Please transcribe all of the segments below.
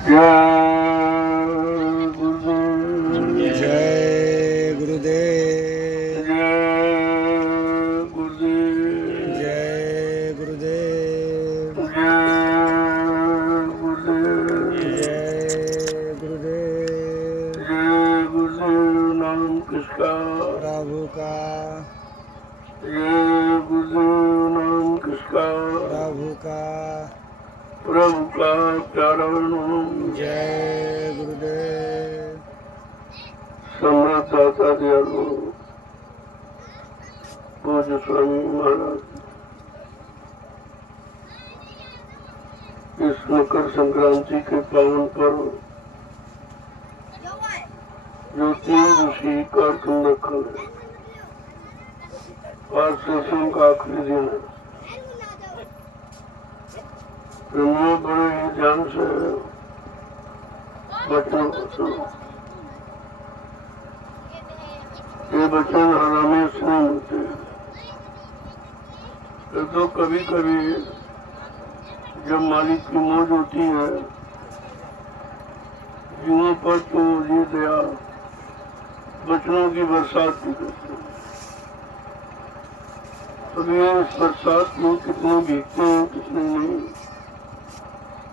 जय गुरुदेव। जय गुरुदेव। जय गुरुदेव। नाम किसका? प्रभु का। जय गुरुदेव। नाम किसका? प्रभु का। प्रभु का प्यारा नाम। जय गुरुदेव। सम्राट दाता दयालु पूज्य स्वामी महाराज, इस मकर संक्रांति के पावन पर्व जो 3 ऋषि कार्यक्रम रखा है, आज सत्संग का आखिरी दिन है। मैं बड़े ही ध्यान से बच्चों को सुनो। ये वचन हमें नहीं मिलते। तो कभी कभी जब मालिक की मौज होती है जीवों पर, तो ये दया वचनों की बरसात भी करती है। अब ये इस बरसात में कितने भीगते हैं, कितने नहीं,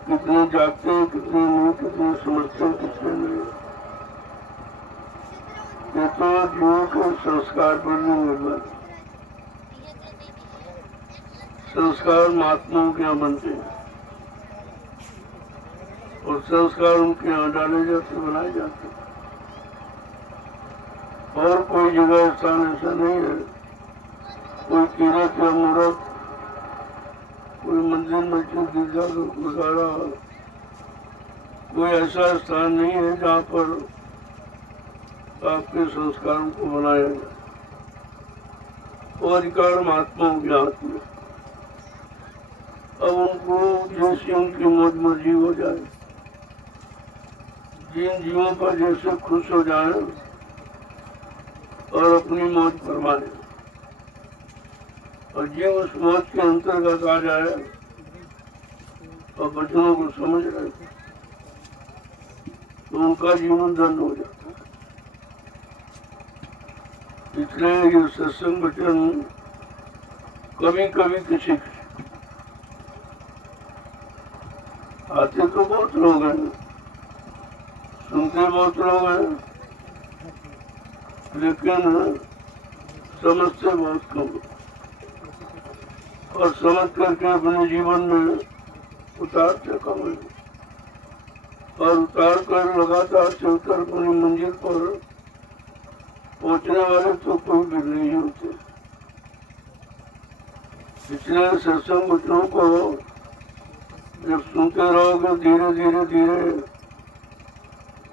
कितने जागते हैं, कितने नहीं, कितने समझते हैं, कितने नहीं। ये तो जीवों के संस्कार पर नहीं निर्भर। संस्कार महात्माओं के यहाँ बनते हैं और संस्कार उनके यहाँ डाले जाते, बनाए जाते। और कोई जगह स्थान ऐसा नहीं है, कोई तीर्थ या मूर्त, कोई मंदिर मस्जिद गिरजा गुरुद्वारा, कोई ऐसा स्थान नहीं है जहाँ पर आपके संस्कारों को बनाया जाए। और अधिकार महात्माओं के हाथ में। अब उनको जैसी उनकी मौज मर्जी हो जाए, जिन जीवों पर जैसे खुश हो जाए और अपनी मौज फरमाए, और जीव उस मौज के अंतर्गत आ जाए और वचनों को समझ रहे, तो उनका जीवन धन्य हो जाता है। इसलिए ये सत्संग वचन कभी कभी किसी आते तो बहुत लोग हैं, सुनते बहुत लोग हैं, लेकिन समझते बहुत कम, और समझ करके अपने जीवन में उतारते कम है, और उतार कर लगातार चलकर अपनी मंजिल पर पहुंचने वाले तो कोई भी नहीं होते। इसलिए सत्संग वचनों को जब सुनते रहोगे, धीरे धीरे धीरे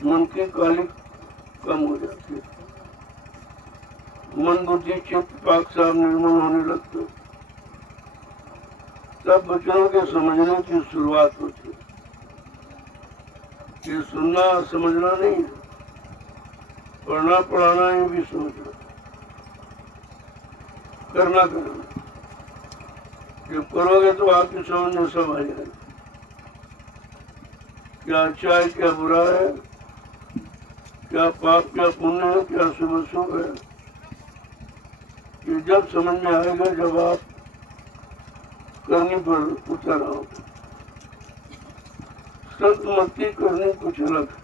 मन की कालिक कम हो जाती है, मन बुद्धि चित्त पाक साफ निर्मल होने लगते, तब वचनों के समझने की शुरुआत होती है। ये सुनना समझना नहीं है, पढ़ना पढ़ाना ये भी समझना, करना करना। जब करोगे तो आपकी समझ में सब आ जाएगा, क्या अच्छा है, क्या बुरा है, क्या पाप, क्या पुण्य है, क्या शुभ अशुभ है। ये जब समझ में आएगा जब आप करनी पर उतर आओगे। संतमती करनी कुछ अलग है,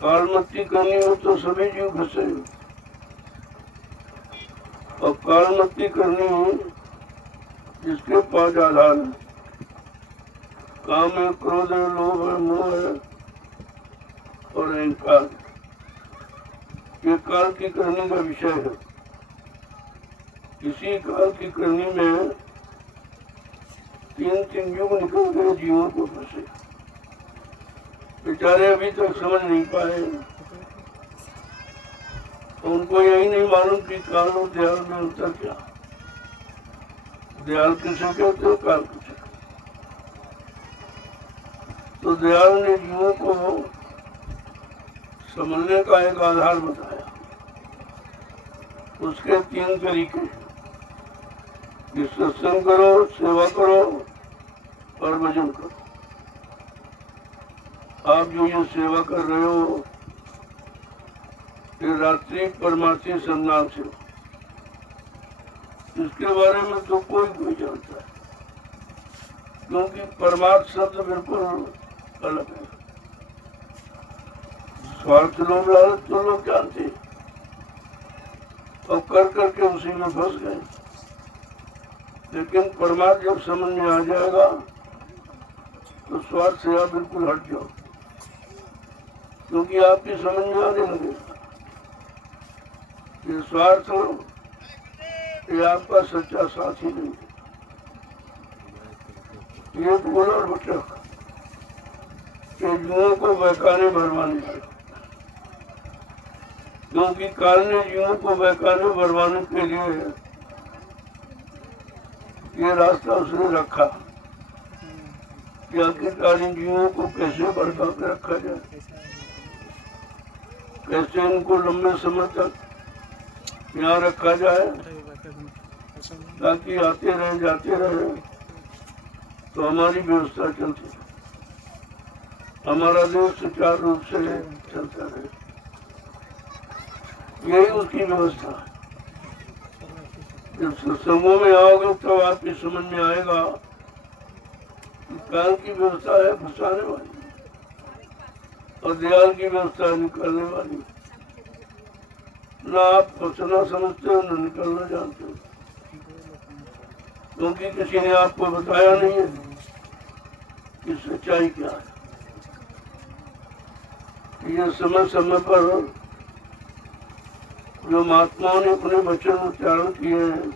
कालमती करनी हो तो सभी जीव फंसे, और कालमती करनी हो जिसके पास आधार है, काम है, क्रोध है, लोभ है, मोह है और अहंकार, ये काल की करनी का विषय है। इसी काल की करनी में 3 युग निकल गए जीवों को फंसे, बेचारे अभी तक समझ नहीं पाए। उनको यही नहीं मालूम कि काल और दयाल में अंतर क्या, दयाल किसे कहते हो, काल किसे। तो दयाल ने जीवों को समझने का एक आधार बताया, उसके 3 तरीके कि सत्संग करो, सेवा करो और भजन करो। आप जो ये सेवा कर रहे हो ये रात्रि परमार्थी संज्ञान से, इसके बारे में तो कोई जानता है, क्योंकि परमार्थ शब्द बिल्कुल अलग है। स्वार्थ लोग लालच तो लोग जानते और कर करके उसी में फंस गए, लेकिन परमार्थ जब समझ में आ जाएगा तो स्वार्थ से आप बिल्कुल हट जाओ, क्योंकि आपकी समझ में आने लगेगा ये स्वार्थ ये आपका सच्चा साथी नहीं, ये फूल और भटक के जुओं को बहकाने भरवाने से, क्योंकि काल ने जीवों को बहकाने भरवाने के लिए ये रास्ता उसने रखा कि आखिरकार इन जीवों को कैसे भड़का के रखा जाए, कैसे इनको लंबे समय तक यहाँ रखा जाए ताकि आते रहे जाते रहे तो हमारी व्यवस्था चलती, हमारा देश सुचारू रूप से चलता रहे। यही उसकी व्यवस्था है। जब सत्संगों में आओगे तो आपकी समझ में आएगा कि काल की व्यवस्था है फंसाने वाली और दयाल की व्यवस्था है निकालने वाली। ना आप फंसना समझते हो न निकलना जानते हो, क्योंकि किसी ने आपको बताया नहीं है कि सच्चाई क्या है। ये समय समय पर जो महात्माओं ने अपने वचन उच्चारण किए हैं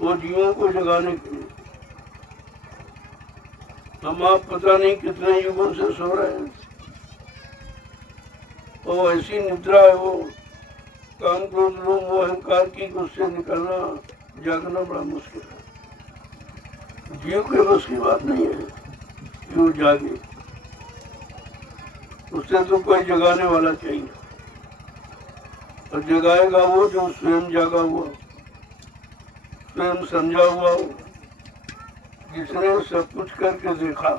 वो जीवों को जगाने के लिए, हम आप पता नहीं कितने युगों से सो रहे हैं और ऐसी निद्रा है वो काम क्रोध लोग वो अहंकार की उससे निकलना जागना बड़ा मुश्किल है। जीव के बस की बात नहीं है कि वो जागे, उससे तो कोई जगाने वाला चाहिए और जगाएगा वो जो स्वयं जागा हुआ, स्वयं समझा हुआ हो, जिसने सब कुछ करके देखा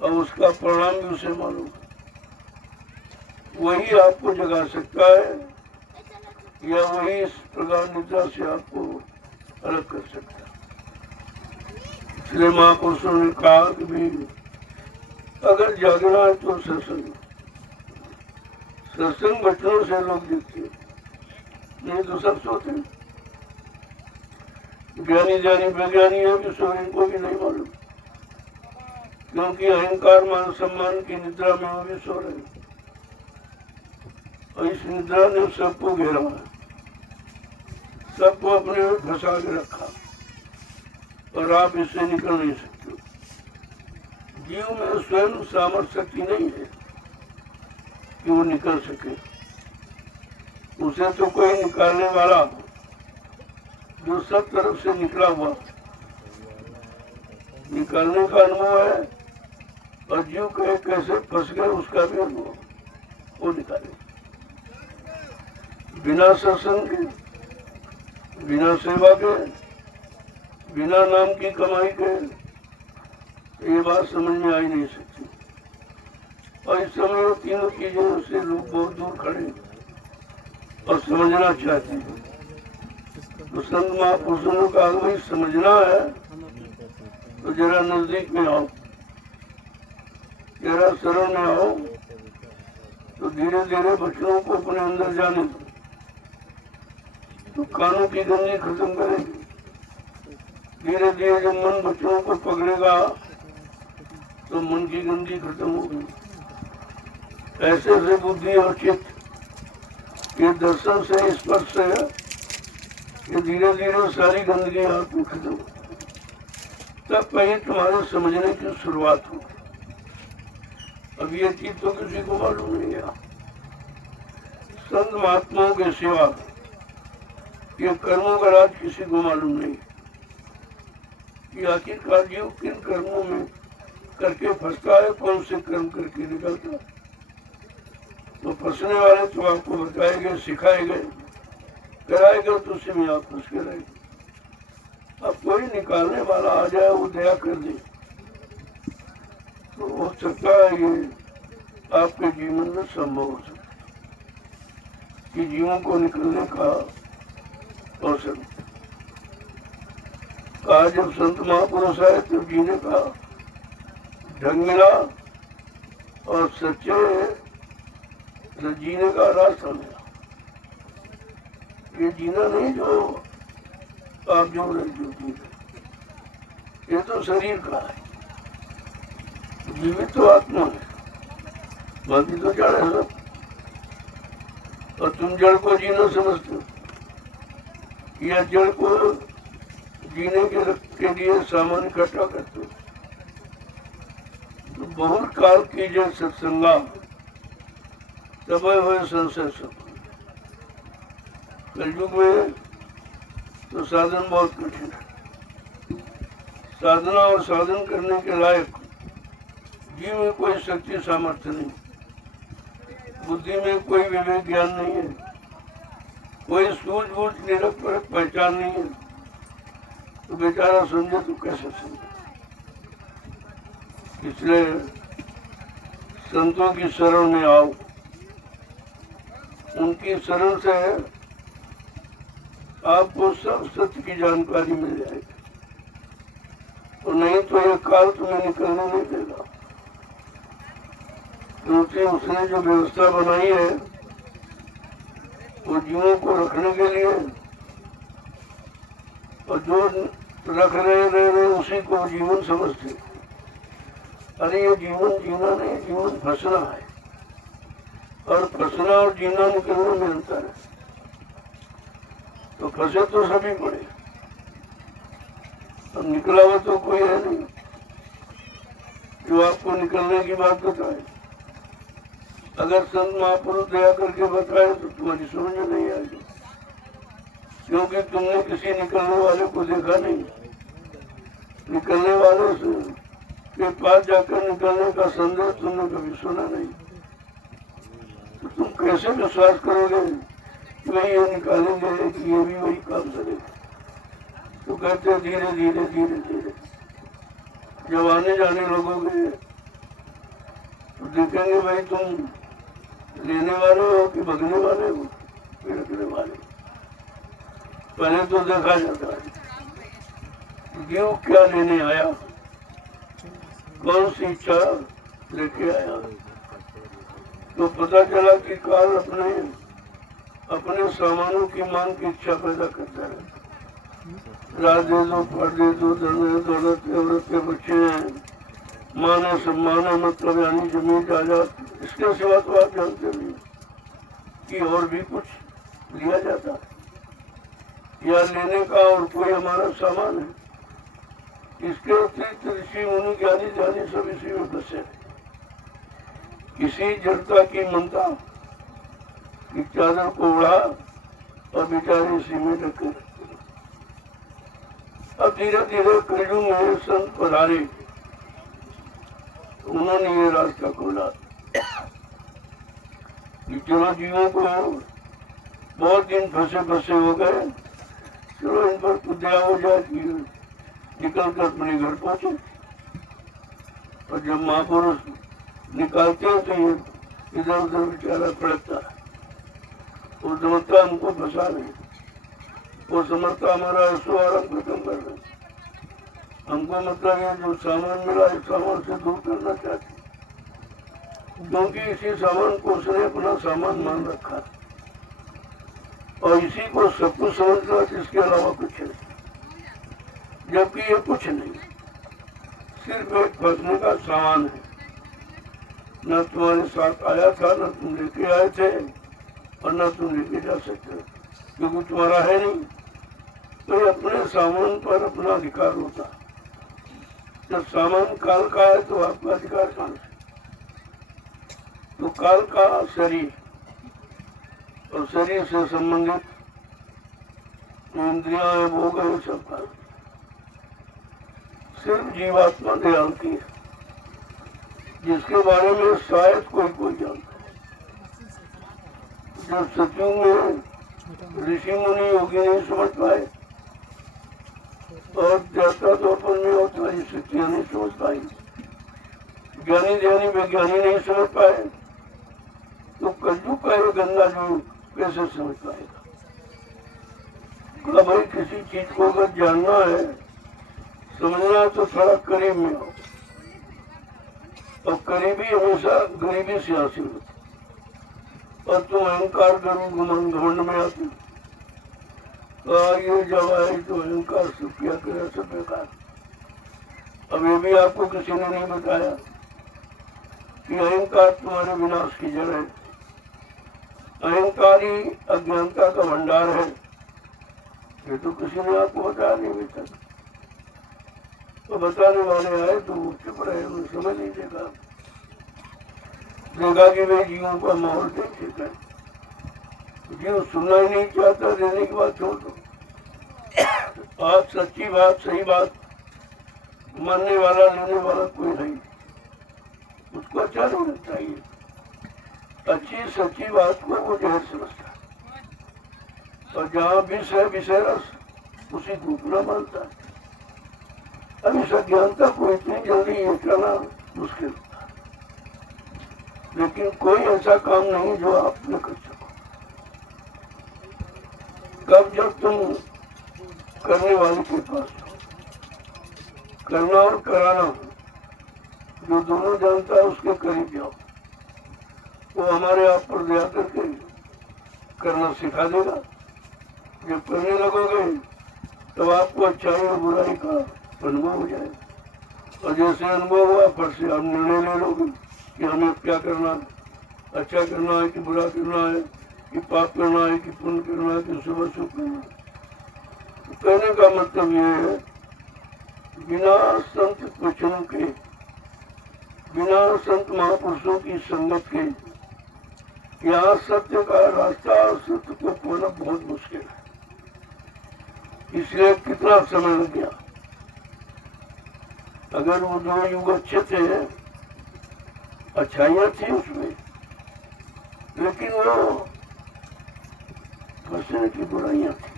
और उसका परिणाम भी उसे मालूम, वही आपको जगा सकता है या वही इस प्रकार निद्रा से आपको अलग कर सकता है। इसलिए महापुरुषों ने कहा कि भी अगर जागना है तो सत्संग, सत्संग बचनों से लोग देखते नहीं तो सब सोते। ज्ञानी ज्ञानी वैज्ञानी है कि सो इनको भी नहीं मालूम, क्योंकि अहंकार मान सम्मान की निद्रा में वो भी सो रहे और इस निद्रा ने सबको घेरा है, सबको अपने में फंसा के रखा और आप इससे निकल नहीं सकते। जीव में स्वयं सामर्थ्य शक्ति नहीं है कि वो निकल सके, उसे तो कोई निकालने वाला जो सब तरफ से निकला हुआ निकालने का अनुभव है और जीव कहे कैसे फंस गए उसका भी अनुभव, वो निकाले। बिना सत्संग के, बिना सेवा के, बिना नाम की कमाई के ये बात समझ में आ ही नहीं सकती। और इस समय तीनों चीजों से लोग बहुत दूर खड़े और समझना चाहते हैं। तो संत महापुरुषों ने कहा भाई समझना है तो जरा नजदीक में आओ, जरा शरण में आओ, तो धीरे धीरे बच्चों को अपने अंदर जाने दो, तो कानों की गंदी खत्म करेंगे। धीरे धीरे जब मन बच्चों को पकड़ेगा तो मन की गंदी खत्म होगी। ऐसे से बुद्धि और चित्त ये दर्शन से स्पर्श से ये धीरे धीरे सारी गंदगी आपको खत्म, तब कहीं तुम्हारे समझने की शुरुआत हो। अब ये चीज तो किसी को मालूम नहीं है। संत महात्माओं के सिवा ये कर्मों का राज किसी को मालूम नहीं कि आखिरकार जीव किन कर्मों में करके फंसता है, कौन से कर्म करके निकलता है। तो फंसने वाले तो आपको बताए गए, सिखाए गए, कराए गए, तो उसी में आप फंस के रहेंगे। अब कोई निकालने वाला आ जाए वो दया कर दे तो हो सकता है ये आपके जीवन में संभव हो सकता है कि जीवों को निकलने का अवसर। कहा जब संत महापुरुष आए तो जीने का ढंग मिला और सच्चे जीने का रास्ता मिला। ये जीना नहीं जो आप जो रहे जो जी रहे, ये तो शरीर का है, जीवित तो आत्मा है, बाकी तो जड़ है सब। और तुम जड़ को जीना समझते हो या जड़ को जीने के लिए सामान इकट्ठा करते हो। तो बहुत काल कीजिए सत्संगा दबे हुए संशय सब। कलयुग में तो साधन बहुत कठिन है। साधना और साधन करने के लायक जीव में कोई शक्ति सामर्थ्य नहीं, बुद्धि में कोई विवेक ज्ञान नहीं है, कोई सूझबूझ निरक्षर पहचान नहीं है। तो बेचारा समझे तो कैसे समझे। इसलिए संतों की शरण में आओ, उनकी शरण से आपको सब सत्य की जानकारी मिल जाएगी। और नहीं तो यह काल तुम्हें निकलने नहीं देगा, क्योंकि उसने जो व्यवस्था बनाई है वो जीवों को रखने के लिए, और जो रख रहे उसी को जीवन समझते। अरे ये जीवन जीना नहीं, जीवन फंसना है, और फंसना और जीना निकलने में अंतर है। तो फंसे तो सभी पड़े, अब निकला हुआ तो कोई है नहीं जो आपको निकलने की बात बताए। अगर संत महापुरुष दया करके बताए तो तुम्हारी समझ में नहीं आएगी, क्योंकि तुमने किसी निकलने वाले को देखा नहीं। निकलने वाले के पास जाकर निकलने का संदेश तुमने कभी सुना नहीं, तो तुम कैसे विश्वास करोगे कि भाई ये निकालेंगे कि ये भी वही काम करेगा। तो कहते धीरे धीरे धीरे धीरे जब आने जाने लगोगे तो देखेंगे भाई तुम लेने वाले हो कि भगने वाले हो कि रखने वाले हो। पहले तो देखा जाता है जीव क्या लेने आया, कौन सी इच्छा लेके आया। तो पता चला कि काल अपने सामानों की मांग की इच्छा पैदा करता है। राज दे दो, पढ़ दे दो, दौलत के बच्चे हैं, माने सम्मान है, मतलब यानी जमीन जायदाद। इसके सिवा तो आप जानते नहीं कि और भी कुछ लिया जाता है या लेने का और कोई हमारा सामान है। इसके अतिरिक्त ऋषि मुनि ज्ञानी जानी सब इसी में फंसे। किसी जड़ता की मनता की चादर को उड़ा और बेचारे इसी में ढके। अब धीरे धीरे कलयुग में संत पधारे, उन्होंने ये रास्ता खोला कि चलो जीवों को बहुत दिन फंसे फंसे हो गए, चलो इन पर कुछ दया हो जाए कि निकल कर अपने घर पहुंचे। और जब महापुरुष निकालते हैं तो ये इधर उधर बेचारा पड़ता है। वो समझता हमको फंसा नहीं, वो समझता हमारा ऐसो आराम खत्म कर रहे, हमको मतलब ये जो सामान मिला इस सामान से दूर करना चाहते, क्योंकि इसी सामान को उसने अपना सामान मान रखा है और इसी को सब कुछ समझता है, इसके अलावा कुछ नहीं। जबकि ये कुछ नहीं, सिर्फ एक फंसने का सामान है। न तुम्हारे साथ आया था, न तुम लेके आए थे और न तुम लेके जा सकते, क्योंकि तुम्हारा है नहीं। तो ये अपने सामान पर अपना अधिकार होता है। जब सामान काल का है तो आपका अधिकार कहाँ से? तो काल का शरीर और शरीर से संबंधित इंद्रियां है, भोग है, सब का सिर्फ जीवात्मा दयाल की है, जिसके बारे में शायद कोई जानता। जब सत्युग में ऋषि मुनि योगी नहीं समझ पाए और जैसा तो अपन में होता है शक्तियां नहीं समझ पाई, ज्ञानी ध्यानी वैज्ञानी नहीं समझ पाए तो कलयुग का ये गंदा जो कैसे समझ पाएगा। भाई किसी चीज को अगर जानना है समझना है तो थोड़ा करीब में हो, और करीबी हमेशा गरीबी से हासिल होती। और तुम अहंकार गर्व गुमान घमंड में आते तो ये जब आए तो अहंकार सब क्या करे सब बेकार। अब ये भी आपको किसी ने नहीं बताया कि अहंकार तुम्हारे विनाश की जड़ है। अहंकार ही अज्ञानता का भंडार है। ये तो किसी ने आपको बताया नहीं अभी तक। तो बताने वाले आए तो वो चुप रहे, उन्हें समझ नहीं देगा। देखा कि वे जीवों का माहौल देख देगा, जीव सुनना ही नहीं चाहता, देने की बात छोड़ दो। बात सच्ची बात सही बात मानने वाला लेने वाला कोई नहीं, उसको अच्छा नहीं लगता। चाहिए अच्छी सच्ची बात को वो जहर समझता है, और जहाँ विष है विषय रस उसी को अपना मानता है। अब इस अज्ञानता को इतनी जल्दी ये करना मुश्किल होता है, लेकिन कोई ऐसा काम नहीं जो आप न कर सको। कब जब तुम करने वाले के पास हो, करना और कराना जो दोनों जानता है उसके करीब जाओ, वो हमारे आप पर दया करके करना सिखा देगा। जब करने लगोगे तब आपको अच्छाई और बुराई का अनुभव हो जाए, और जैसे अनुभव हुआ फिर से आप निर्णय ले लोगे कि हमें क्या करना है, अच्छा करना है कि बुरा करना है, कि पाप करना है कि पुण्य करना है, कि शुभ शुभ करना है। तो कहने का मतलब ये है, बिना संत वचनों के, बिना संत महापुरुषों की संगत के यहाँ सत्य का रास्ता और सत्य को पाना बहुत मुश्किल है। इसलिए कितना समय लग गया। अगर वो दो युग अच्छे थे, अच्छाइयाँ थी उसमें, लेकिन वो फंसने की बुराइयाँ थी,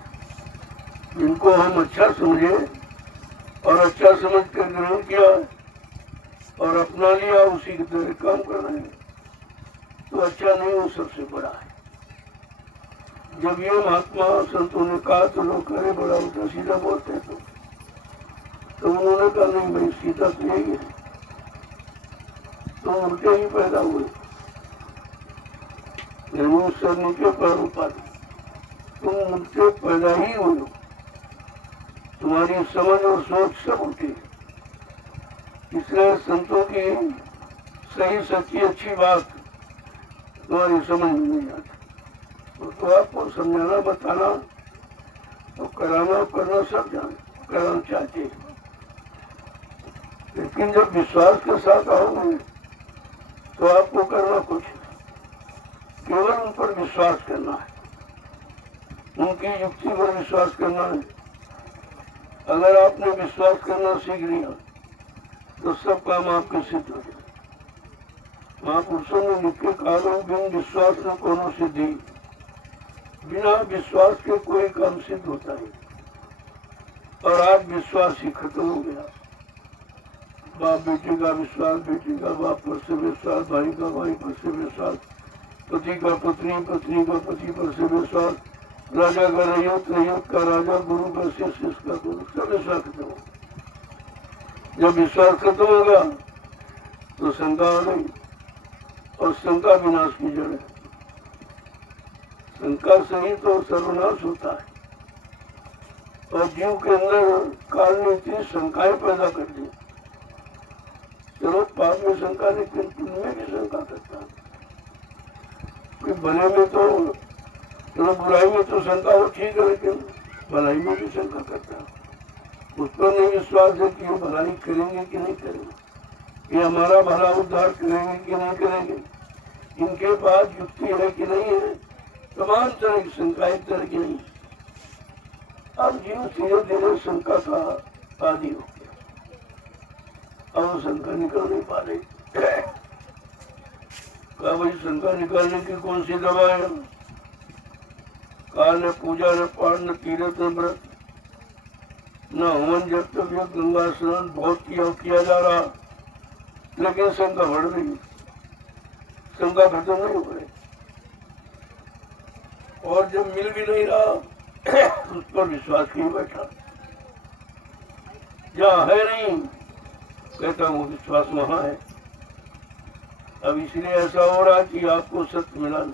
जिनको हम अच्छा समझे और अच्छा समझ कर ग्रहण किया और अपना लिया, उसी की तरह काम कर रहे हैं, तो अच्छा नहीं, वो सबसे बड़ा है। जब ये महात्मा संतों ने कहा तो लोग करे बड़ा उल्टा सीधा बोलते हैं, तो उन्होंने कहा नहीं भाई सीधा तो यही है, तो उल्टे ही पैदा हुए, सर नीचे पैर ऊपर, तुम उल्टे पैदा ही हो, तुम्हारी समझ और सोच सब उल्टी। इसलिए संतों की सही सच्ची अच्छी बात तुम्हारी समझ में नहीं आती, तो आपको समझाना बताना और कराना करना सब कराना चाहते हैं। लेकिन जब विश्वास के साथ आओगे तो आपको करना कुछ केवल उन पर विश्वास करना है, उनकी युक्ति पर विश्वास करना है। अगर आपने विश्वास करना सीख लिया तो सब काम आपके सिद्ध हो जाए। महापुरुषों ने लिख के कहा, बिन विश्वास न कोनो सिद्धि, बिना विश्वास के कोई काम सिद्ध होता है। और आज विश्वास ही खत्म हो गया। बाप बेटे का विश्वास, बेटी का बाप पर से विश्वास, भाई का भाई पर से विश्वास, पति का पत्नी, पत्नी का पति पर से विश्वास, राजा का रैयत, रैयत का राजा, गुरु का शिष्य, शिष्य का गुरु, सब विश्वास खत्म हो। जब विश्वास खत्म हो गया तो शंका आ गई, और शंका विनाश की जड़ है। शंका से ही तो सर्वनाश होता है, और जीव के अंदर काल ने इतनी शंकाएं पैदा कर दी। चलो पाप में शंका, लेकिन पुण्य में भी शंका करता है कि भले में तो चलो, बुराई में तो शंका हो ठीक है, लेकिन भलाई में भी शंका करता है। उस पर नहीं विश्वास है कि ये भलाई करेंगे कि नहीं करेंगे, ये हमारा भला उद्धार करेंगे कि नहीं करेंगे, इनके पास युक्ति है कि नहीं है, तमाम तरह की शंका एक तरह की नहीं। अब जीव धीरे धीरे शंका का आदि हो गया, अब शंका निकल नहीं पा रही। कहा भाई शंका निकालने की कौन सी दवा है? कहा न पूजा न पाठ न तीर्थ न व्रत न हवन जब तक यह गंगा स्नान बहुत किया जा रहा, लेकिन शंका बढ़ रही है, शंका खत्म नहीं हो रही। और जब मिल भी नहीं रहा उस पर विश्वास किए बैठा, जहाँ है नहीं कहता हूँ विश्वास वहां है। अब इसलिए ऐसा हो रहा कि आपको सत्य मिला नहीं,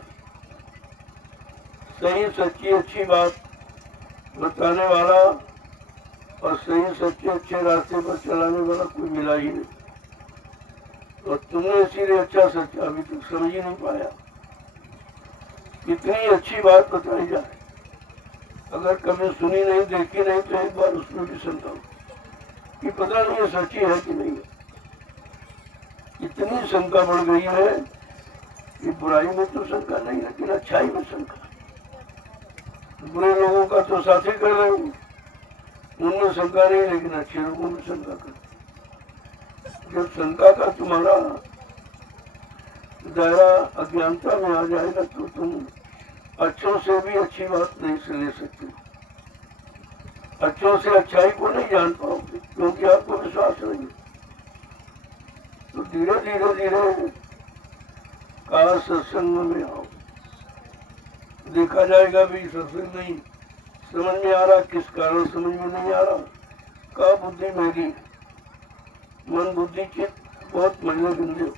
सही सच्ची अच्छी बात बताने वाला और सही सच्चे अच्छे रास्ते पर चलाने वाला कोई मिला ही नहीं। और तुमने इसीलिए अच्छा सच्चा अभी तक समझ ही नहीं पाया। इतनी अच्छी बात बताई जाए, अगर कभी सुनी नहीं देखी नहीं तो एक बार उसमें भी सुनता हूँ कि पता नहीं ये सच्ची है कि नहीं है। इतनी शंका बढ़ गई है कि बुराई में तो शंका नहीं, लेकिन अच्छाई में शंका। बुरे लोगों का तो साथी कर रहे हूँ, उनमें शंका नहीं, लेकिन अच्छे लोगों में शंका कर। जब शंका का तुम्हारा दायरा अज्ञानता में आ जाएगा तो तुम अच्छों से भी अच्छी बात नहीं ले सकते, अच्छों से अच्छाई को नहीं जान पाओगे, क्योंकि आपको विश्वास नहीं। तो धीरे धीरे धीरे कहा सत्संग में आओ, देखा जाएगा भी सत्संग नहीं समझ में आ रहा, किस कारण समझ में नहीं आ रहा। कहा बुद्धि मेरी, मन बुद्धि चित्त बहुत महीने गंदे हो,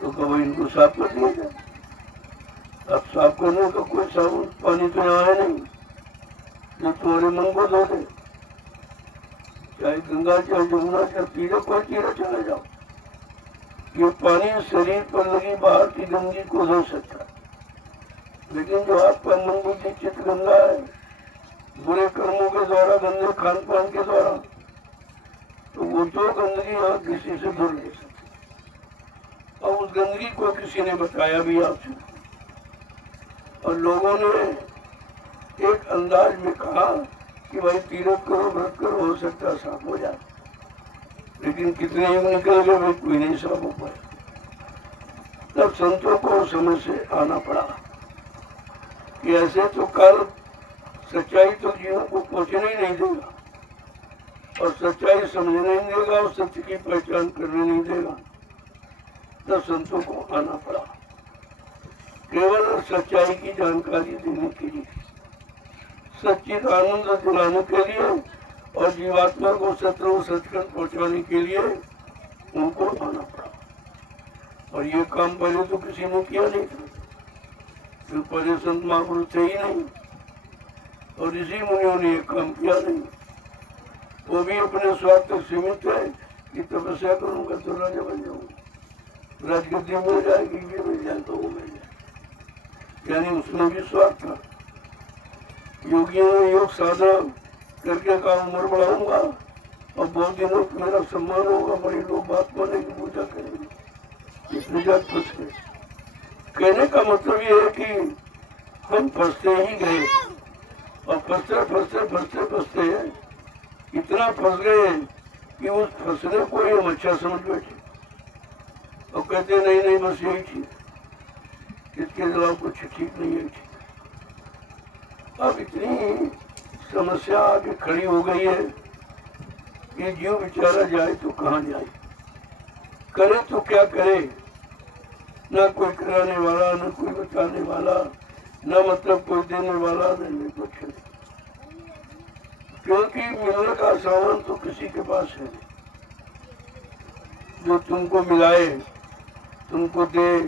तो कभी इनको साफ कर दिया जाए। अब साफ करने का कोई साबुन पानी तो यहाँ है नहीं जो तुम्हारे मन को धो दे, चाहे गंगा चाहे जमुना चाहे तीरे कोई तीरे चले जाओ, ये पानी शरीर पर लगी बाहर की गंदगी को धो सकता है। लेकिन जो आपका मन बुद्धि चित्त गंदा है, बुरे कर्मों के द्वारा, गंदे खान पान के द्वारा, तो वो जो गंदगी यहाँ किसी से धुल नहीं सकती। और उस गंदगी को किसी ने बताया भी आपसे, और लोगों ने एक अंदाज में कहा कि भाई तीरथ करो व्रत करो, हो सकता है साफ हो जाए। लेकिन कितने युग निकल गए भाई, कोई नहीं साफ हो पाया। तब संतों को समझ से आना पड़ा कि ऐसे तो कल सच्चाई तो जीवों को पहुंचने ही नहीं देगा, और सच्चाई समझने नहीं देगा, और सत्य की पहचान करने नहीं देगा। तब संतों को आना पड़ा केवल सच्चाई की जानकारी देने के लिए, सच्चित आनंद दिलाने के लिए, और जीवात्मा को सत्य सचखंड पहुंचाने के लिए उनको आना पड़ा। और ये काम पहले तो किसी ने किया नहीं था, तो पहले संत महापुरुष थे ही नहीं, और ऋषि मुनियों ने ये काम किया नहीं। वो भी अपने स्वार्थ तक सीमित है कि तपस्या करूंगा तो राजा बन जाऊंगा, राजगद्दी मिल जाएगी, ये मिल जाए तो वो मिल जाए, यानी उसमें भी स्वार्थ था। योगियों ने योग साधना करके कहा उम्र बढ़ाऊंगा और बहुत दिनों तक मेरा सम्मान होगा, बड़े लोग बात माने की पूजा करेंगे, इसमें जाकर फंस गए। कहने का मतलब ये है कि हम फंसते ही गए, और फंसते फंसते फंसते फंसते इतना फंस गए कि उस फंसने को ही हम अच्छा समझ बैठे, और कहते नहीं नहीं बस यही चीज, इसके अलावा कुछ ठीक नहीं है। अब इतनी समस्या आगे खड़ी हो गई है कि जीव बेचारा जाए तो कहाँ जाए, करे तो क्या करे, न कोई कराने वाला, न कोई बताने वाला, न मतलब कोई देने वाला, न कुछ नहीं। क्योंकि मिलने का सामान तो किसी के पास है जो तुमको मिलाए, तुमको दे,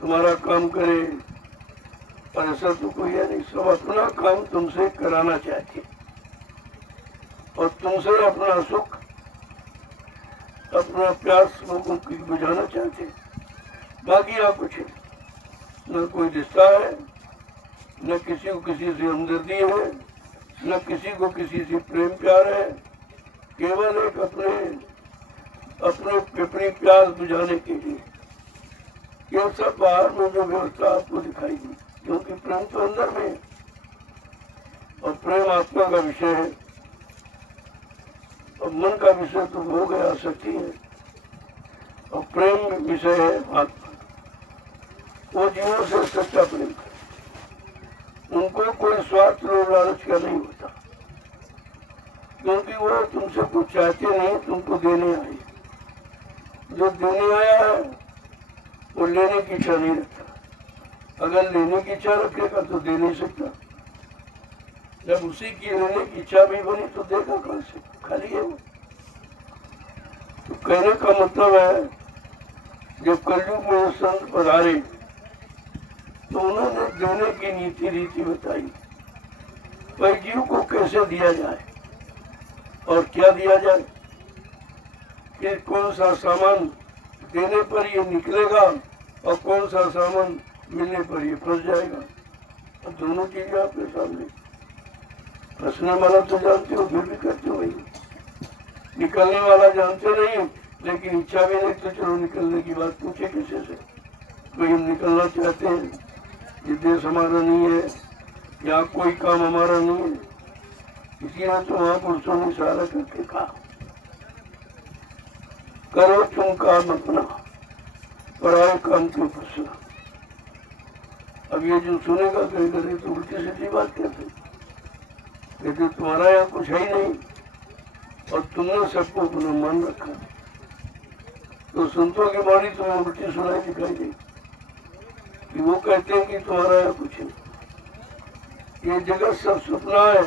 तुम्हारा काम करे, और ऐसा तो कोई है नहीं। सब अपना काम तुमसे कराना चाहते और तुमसे अपना सुख, अपना प्यास लोगों की बुझाना चाहते, बाकी आप कुछ न कोई रिश्ता है, न किसी को किसी से हमदर्दी है, न किसी को किसी से प्रेम प्यार है, केवल एक अपने प्यास बुझाने के लिए। ये सब बाहर में जो व्यवस्था आपको दिखाई दी, क्योंकि प्रेम तो अंदर में है, और प्रेम आत्मा का विषय है, और मन का विषय तो हो गया सच्ची है, और प्रेम विषय है आत्मा। वो जीवों से सच्चा प्रेम है, उनको कोई स्वार्थ लोभ लालच का नहीं होता, क्योंकि वो तुमसे कुछ चाहते नहीं, तुमको देने आए। जो देने आया है वो लेने की इच्छा नहीं रखता। अगर लेने की इच्छा रखेगा तो दे नहीं सकता। जब उसी की लेने की इच्छा भी बनी तो देगा कहां से, खाली है वो। तो कहने का मतलब है जब कलयुग में संत पधारे तो उन्होंने देने की नीति रीति बताई, भाई जीव को कैसे दिया जाए और क्या दिया जाए, कि कौन सा सामान देने पर ये निकलेगा और कौन सा सामान मिलने पर ये फंस जाएगा। और दोनों चीजें आपके सामने। फंसने वाला तो जानते हो, फिर भी करते हो भाई। निकलने वाला जानते नहीं, लेकिन इच्छा भी नहीं तो चलो निकलने की बात पूछे किसी से। कोई हम निकलना चाहते हैं, ये देश हमारा नहीं है, या कोई काम हमारा नहीं है, इसीलिए तो महापुरुषों ने इशारा करके कहा करो तुम काम अपना, पराये काम क्यों फंसना। अब ये जो सुनेगा कहेगा ये तो उल्टी सीधी बात कहते, कहते तुम्हारा यहाँ कुछ है ही नहीं और तुमने सबको अपना मान रखा। तो संतों की वाणी तुम्हें उल्टी सुनाई दिखाई दी कि वो कहते हैं कि तुम्हारा यहाँ कुछ है, ये जगत सब सपना है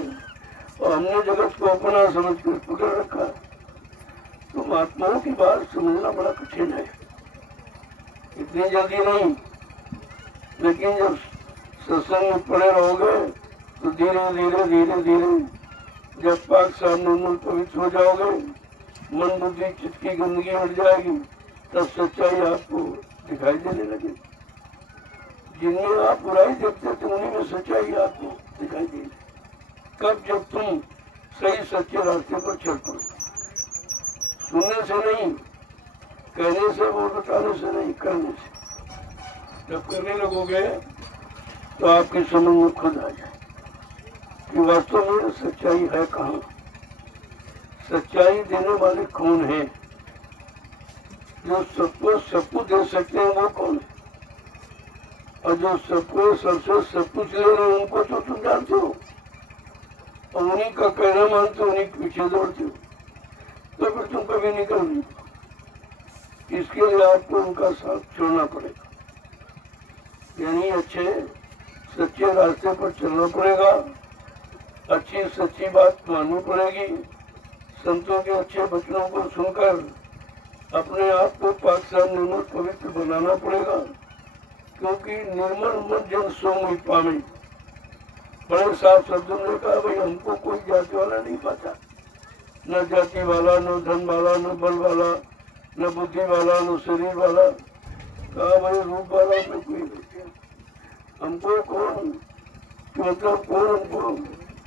और हमने जगत को अपना समझ कर पकड़ रखा है। तो महात्माओं की बात समझना बड़ा कठिन है, इतनी जल्दी नहीं, लेकिन जब सत्संग में पड़े रहोगे तो धीरे धीरे धीरे धीरे जब पाक सामने पवित्र हो जाओगे, मन बुद्धि चित्त की गंदगी हट जाएगी, तब सच्चाई आपको दिखाई देने लगे। जिनमें आप बुराई देखते थे उन्हीं में सच्चाई आपको दिखाई देगी। कब, जब तुम सही सच्चे रास्ते पर चल पड़ो, सुनने से नहीं, कहने से, वो बताने से नहीं, करने से। जब करने लगोगे तो आपकी समझ में खुद आ जाए कि वास्तव में सच्चाई है कहाँ, सच्चाई देने वाले कौन है, जो सबको दे सकते हैं वो कौन है, और जो सबको सबसे सब कुछ ले रहे हैं उनको तो तुम जानते हो और उन्हीं का कहना मानते हो, उन्हीं के पीछे दौड़ते हो, तो फिर तुम कभी निकल नहीं। इसके लिए आपको उनका साथ छोड़ना पड़ेगा, यानी अच्छे सच्चे रास्ते पर चलना पड़ेगा, अच्छी सच्ची बात माननी पड़ेगी, संतों के अच्छे वचनों को सुनकर अपने आप को पाक साफ निर्मल पवित्र बनाना पड़ेगा, क्योंकि निर्मल मन जन सो मुई पावे। बड़े साफ शब्दों ने कहा भाई हमको कोई जाति वाला नहीं पाता, न जाति वाला, न धन वाला, न बल वाला, न बुद्धि वाला, न शरीर वाला। कहा भाई रूप वाला में कोई नहीं, हमको कौन, मतलब कौन हमको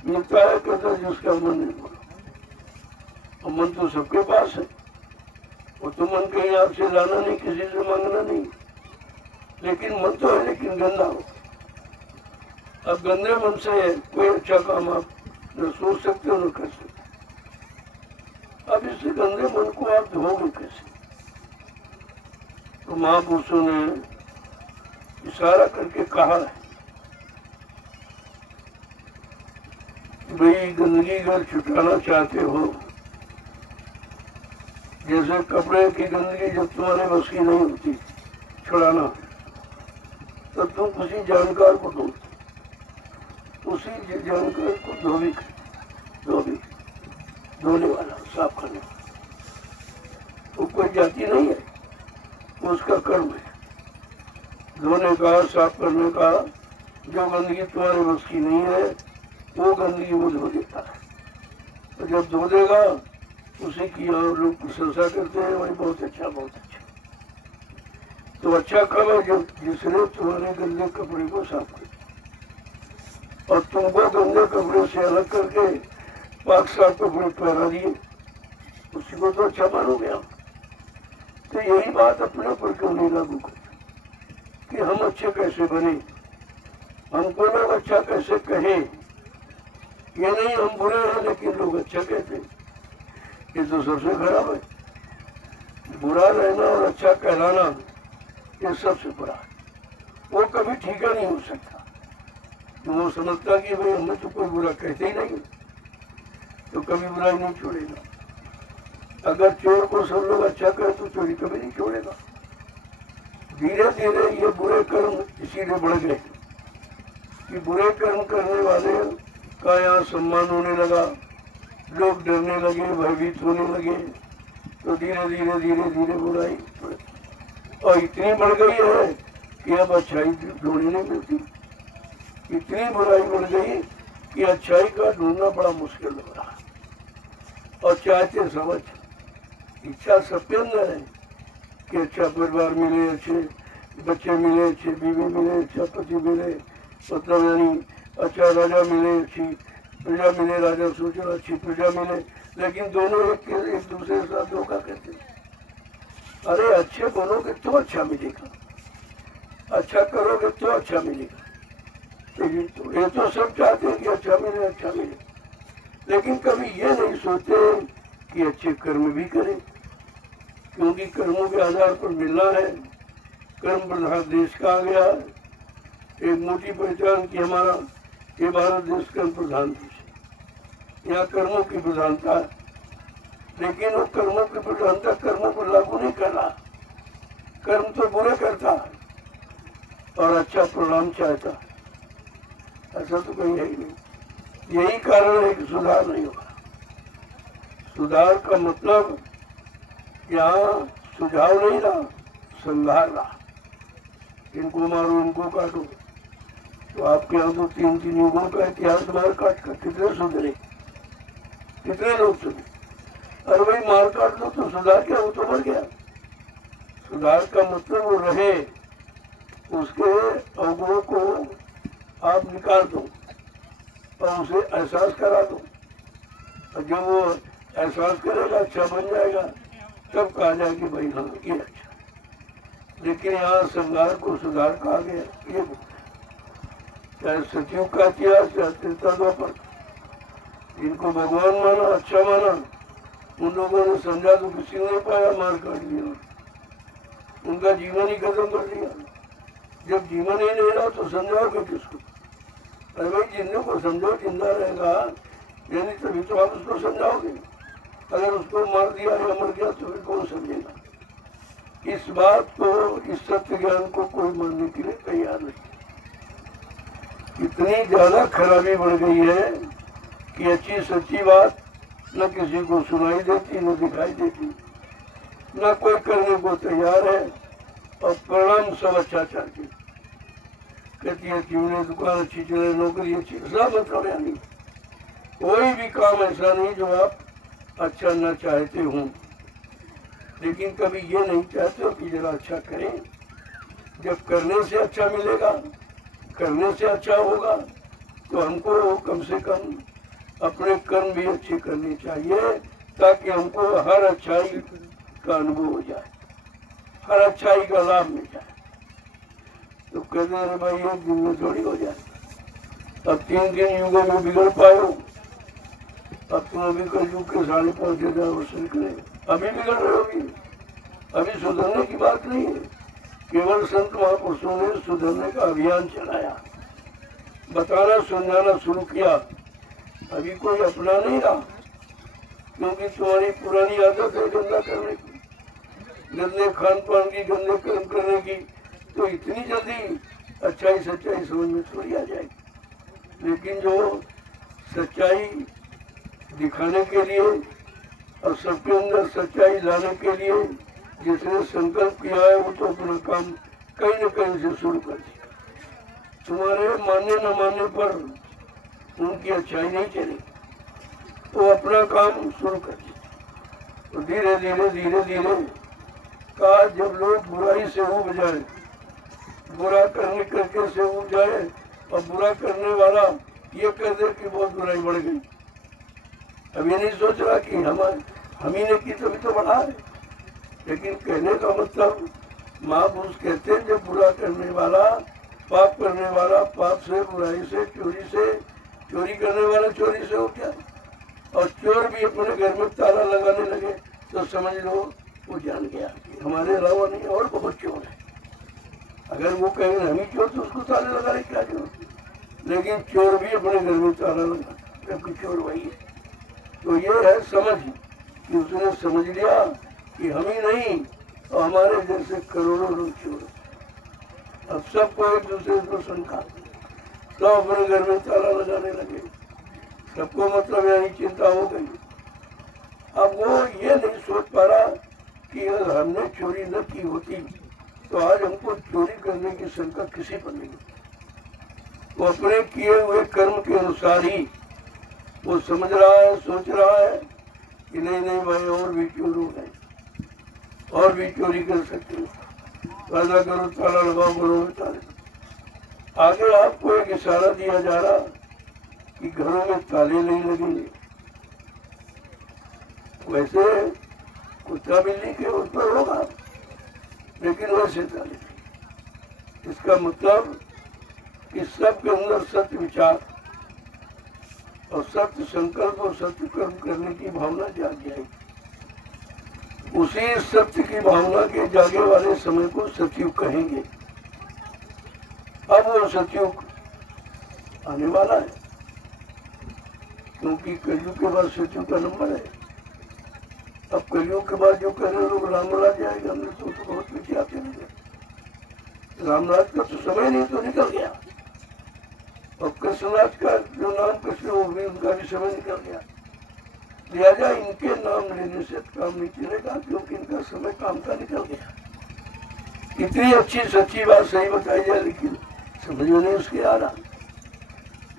मिलता है, कहता जिसका मन नहीं बोला। और मन तो सबके पास है, वो तो मन कहीं आपसे लाना नहीं, किसी से मांगना नहीं, लेकिन मन तो है, लेकिन गंदा हो। अब गंदे मन से कोई अच्छा काम आप न सोच सकते हो न कर सकते। अब इस गंदे मन को आप धोगे कैसे। तो महापुरुषों ने इशारा करके कहा है भाई गंदगी अगर छुटाना चाहते हो, जैसे कपड़े की गंदगी जब तुम्हारे बस की नहीं होती छुड़ाना, तो तुम उसी जानकार को दो, उसी जानकार को धोबी धोने वाला, साफ करने वाला। वो कोई जाति नहीं है, उसका कर्म है धोने का, साफ करने का। जो गंदगी तुम्हारे बस की नहीं है वो गंदगी वो धो देता है। तो जब धो देगा उसी की और लोग प्रशंसा करते हैं, भाई बहुत अच्छा बहुत अच्छा। तो अच्छा कब है, जब जिसने तुम्हारे गंदे कपड़े को साफ कर और तुमको गंदे कपड़े से अलग करके पाक साफ कपड़े पहना दिए, उसी को तो अच्छा मानोगे आप। तो यही बात अपने पर क्यों नहीं लागू करते कि हम अच्छे कैसे बने, हमको लोग अच्छा कैसे कहें। ये नहीं हम बुरे हैं लेकिन लोग अच्छा कहते हैं, ये तो सबसे खराब है। बुरा रहना और अच्छा कहलाना ये सबसे बड़ा है, वो कभी ठीका नहीं हो सकता। तो वो समझता कि भाई हमें तो कोई बुरा कहते ही नहीं, तो कभी बुराई नहीं छोड़ेगा। अगर चोर को सब लोग अच्छा करे तो चोरी कभी नहीं छोड़ेगा। धीरे धीरे ये बुरे कर्म इसीलिए बढ़ गए कि बुरे कर्म करने वाले का यहाँ सम्मान होने लगा, लोग डरने लगे, भयभीत होने लगे, तो धीरे धीरे धीरे धीरे बुराई और इतनी बढ़ गई है कि अब अच्छाई ढूंढने नहीं मिलती। इतनी बुराई बढ़ गई कि अच्छाई का ढूंढना बड़ा मुश्किल लग रहा। और चाहते समझ इच्छा सबके अंदर है कि अच्छा परिवार मिले, अच्छे बच्चे मिले, अच्छे बीवी मिले, अच्छा पति मिले, मतलब यानी अच्छा राजा मिले, अच्छी प्रजा मिले, राजा सोचे अच्छी प्रजा मिले, लेकिन दोनों एक दूसरे के साथ धोखा करते। अरे अच्छे बनोगे तो अच्छा मिलेगा, अच्छा करोगे तो अच्छा मिलेगा। तो ये तो सब चाहते हैं कि अच्छा मिले, अच्छा मिले, लेकिन कभी ये नहीं सोचते कि अच्छे कर्म भी करें, क्योंकि कर्मों के आधार पर मिलना है। कर्म प्रधान देश का आ गया है, एक मोटी पहचान की हमारा ये भारत देश कर्म प्रधान देश है। यहाँ कर्मों की प्रधानता है, लेकिन वो कर्मों की प्रधानता कर्मों को लागू नहीं कर रहा। कर्म तो बुरे करता है और अच्छा परिणाम चाहता है, ऐसा तो कहीं है ही नहीं। यही कारण है कि सुधार नहीं होगा। सुधार का मतलब यहाँ सुझाव नहीं रहा, संहार रहा। इनको मारो, इनको काटो। तो आपके यहाँ तो 3-3 युगों का इतिहास मार काट कर कितने सुधरे, कितने लोग सुधरे। अरे भाई मार काट दो तो सुधार क्या, वो तो मर गया। सुधार का मतलब वो रहे, उसके अवगुणों को आप निकाल दो और उसे एहसास करा दो। और जब वो एहसास करेगा, अच्छा बन जाएगा, तब कहा जाए कि भाई हाँ ये अच्छा। लेकिन यहाँ संहार को सुधार कहा गया। ये चाहे सतयुग का इतिहास, चाहे त्रेता द्वापर, इनको भगवान माना, अच्छा माना, उन लोगों ने समझा तो किसी ने नहीं पाया, मार काट दिया, उनका जीवन ही खत्म कर दिया। जब जीवन ही नहीं रहा तो समझाओगे किसको? अरे भाई जिंदगी को समझो, जिंदा रहेगा यानी तभी तो आप उसको समझाओगे। अगर उसको मार दिया या मर गया तो फिर कौन समझेगा? इस बात को, इस सत्य ज्ञान को कोई मानने के लिए तैयार नहीं। इतनी ज्यादा खराबी बढ़ गई है कि अच्छी सच्ची बात न किसी को सुनाई देती, न दिखाई देती, न कोई करने को तैयार है, और परिणाम सब अच्छा चाहती। कहती है कि उन्हें दुकान अच्छी चले, नौकरी अच्छी, सब मतलब यानी कोई भी काम ऐसा नहीं जो आप अच्छा न चाहते हो। लेकिन कभी ये नहीं चाहते हो कि जरा अच्छा करें। जब करने से अच्छा मिलेगा, करने से अच्छा होगा, तो हमको कम से कम अपने कर्म भी अच्छे करने चाहिए, ताकि हमको हर अच्छाई का अनुभव हो जाए, हर अच्छाई का लाभ मिल जाए। तो कहते हैं भाई एक दिन में थोड़ी हो जाए। अब 3 युगों में बिगड़ पाए हो, अब तुम अभी कलयुग के 5,500 वर्ष निकले, अभी बिगड़ रहे होगी। अभी सुधरने की बात नहीं है। केवल संत महापुरुषों ने सुधरने का अभियान चलाया, बताना समझाना शुरू किया। अभी कोई अपना नहीं रहा, क्योंकि तुम्हारी पुरानी आदत है गंदा करने की, गंदे खान पान की, गंदे कर्म करने की। तो इतनी जल्दी अच्छाई सच्चाई समझ में थोड़ी आ जाएगी। लेकिन जो सच्चाई दिखाने के लिए और सबके अंदर सच्चाई लाने के लिए जिसने संकल्प किया है, वो तो अपना काम कहीं न कहीं से शुरू कर दिया। तुम्हारे मानने न मानने पर उनकी अच्छाई नहीं चली, वो अपना काम शुरू कर दिया। तो धीरे धीरे धीरे धीरे का जब लोग बुराई से उब जाए, बुरा करने करके से उब जाए, और बुरा करने वाला ये कह दे कि बहुत बुराई बढ़ गई, अब ये नहीं सोच रहा कि हम ही ने की तभी तो बढ़ा है। लेकिन कहने का मतलब महापुरुष कहते हैं, जब बुरा करने वाला, पाप करने वाला पाप से, बुराई से, चोरी करने वाला चोरी से उठ जाए, और चोर भी अपने घर में ताला लगाने लगे, तो समझ लो वो जान गया कि हमारे अलावा नहीं और बहुत चोर है। अगर वो कहें हम ही चोर, तो उसको ताले लगाने क्या जरूरत? लेकिन चोर भी अपने घर में ताला लगा, जबकि चोर वही है। तो ये है समझ कि उसने समझ लिया कि हम ही नहीं तो हमारे जैसे करोड़ों लोग चोर। अब सबको एक दूसरे को शंका, सब अपने घर में ताला लगाने लगे, सबको मतलब यही चिंता हो गई। अब वो ये नहीं सोच पा रहा कि अगर हमने चोरी न की होती तो आज हमको चोरी करने की शंका किसी पर नहीं। वो अपने किए हुए कर्म के अनुसार ही वो समझ रहा है, सोच रहा है कि नहीं नहीं भाई और भी चोर हो गए, और भी चोरी कर सकते हो, पैदा करो, ताला लगाओ, घरों में ताले। आगे आपको एक इशारा दिया जा रहा कि घरों में ताले नहीं लगेंगे। वैसे कुत्ता बिल्ली के ऊपर होगा, लेकिन वैसे ताले नहीं। इसका मतलब कि सबके अंदर सत्य विचार और सत्य संकल्प और सत्य कर्म करने की भावना जाग जाएगी। उसी सत्य की भावना के जागे वाले समय को सतयुग कहेंगे। अब वो सतयुग आने वाला है, क्योंकि कलयुग के बाद सतयुग का नंबर है। अब कलयुग के बाद जो कह रहे लोग रामराज आएगा, हमने तो बहुत पीछे आते नहीं गए। रामराज का तो समय नहीं तो निकल गया, और कृष्णराज का जो नाम कृष्ण हो गए उनका भी समय निकल गया। लिहाजा इनके नाम लेने से काम नहीं चलेगा, क्योंकि इनका समय काम का निकल गया। कितनी अच्छी सच्ची बात सही बताई जाए, लेकिन समझ में नहीं उसके आ रहा।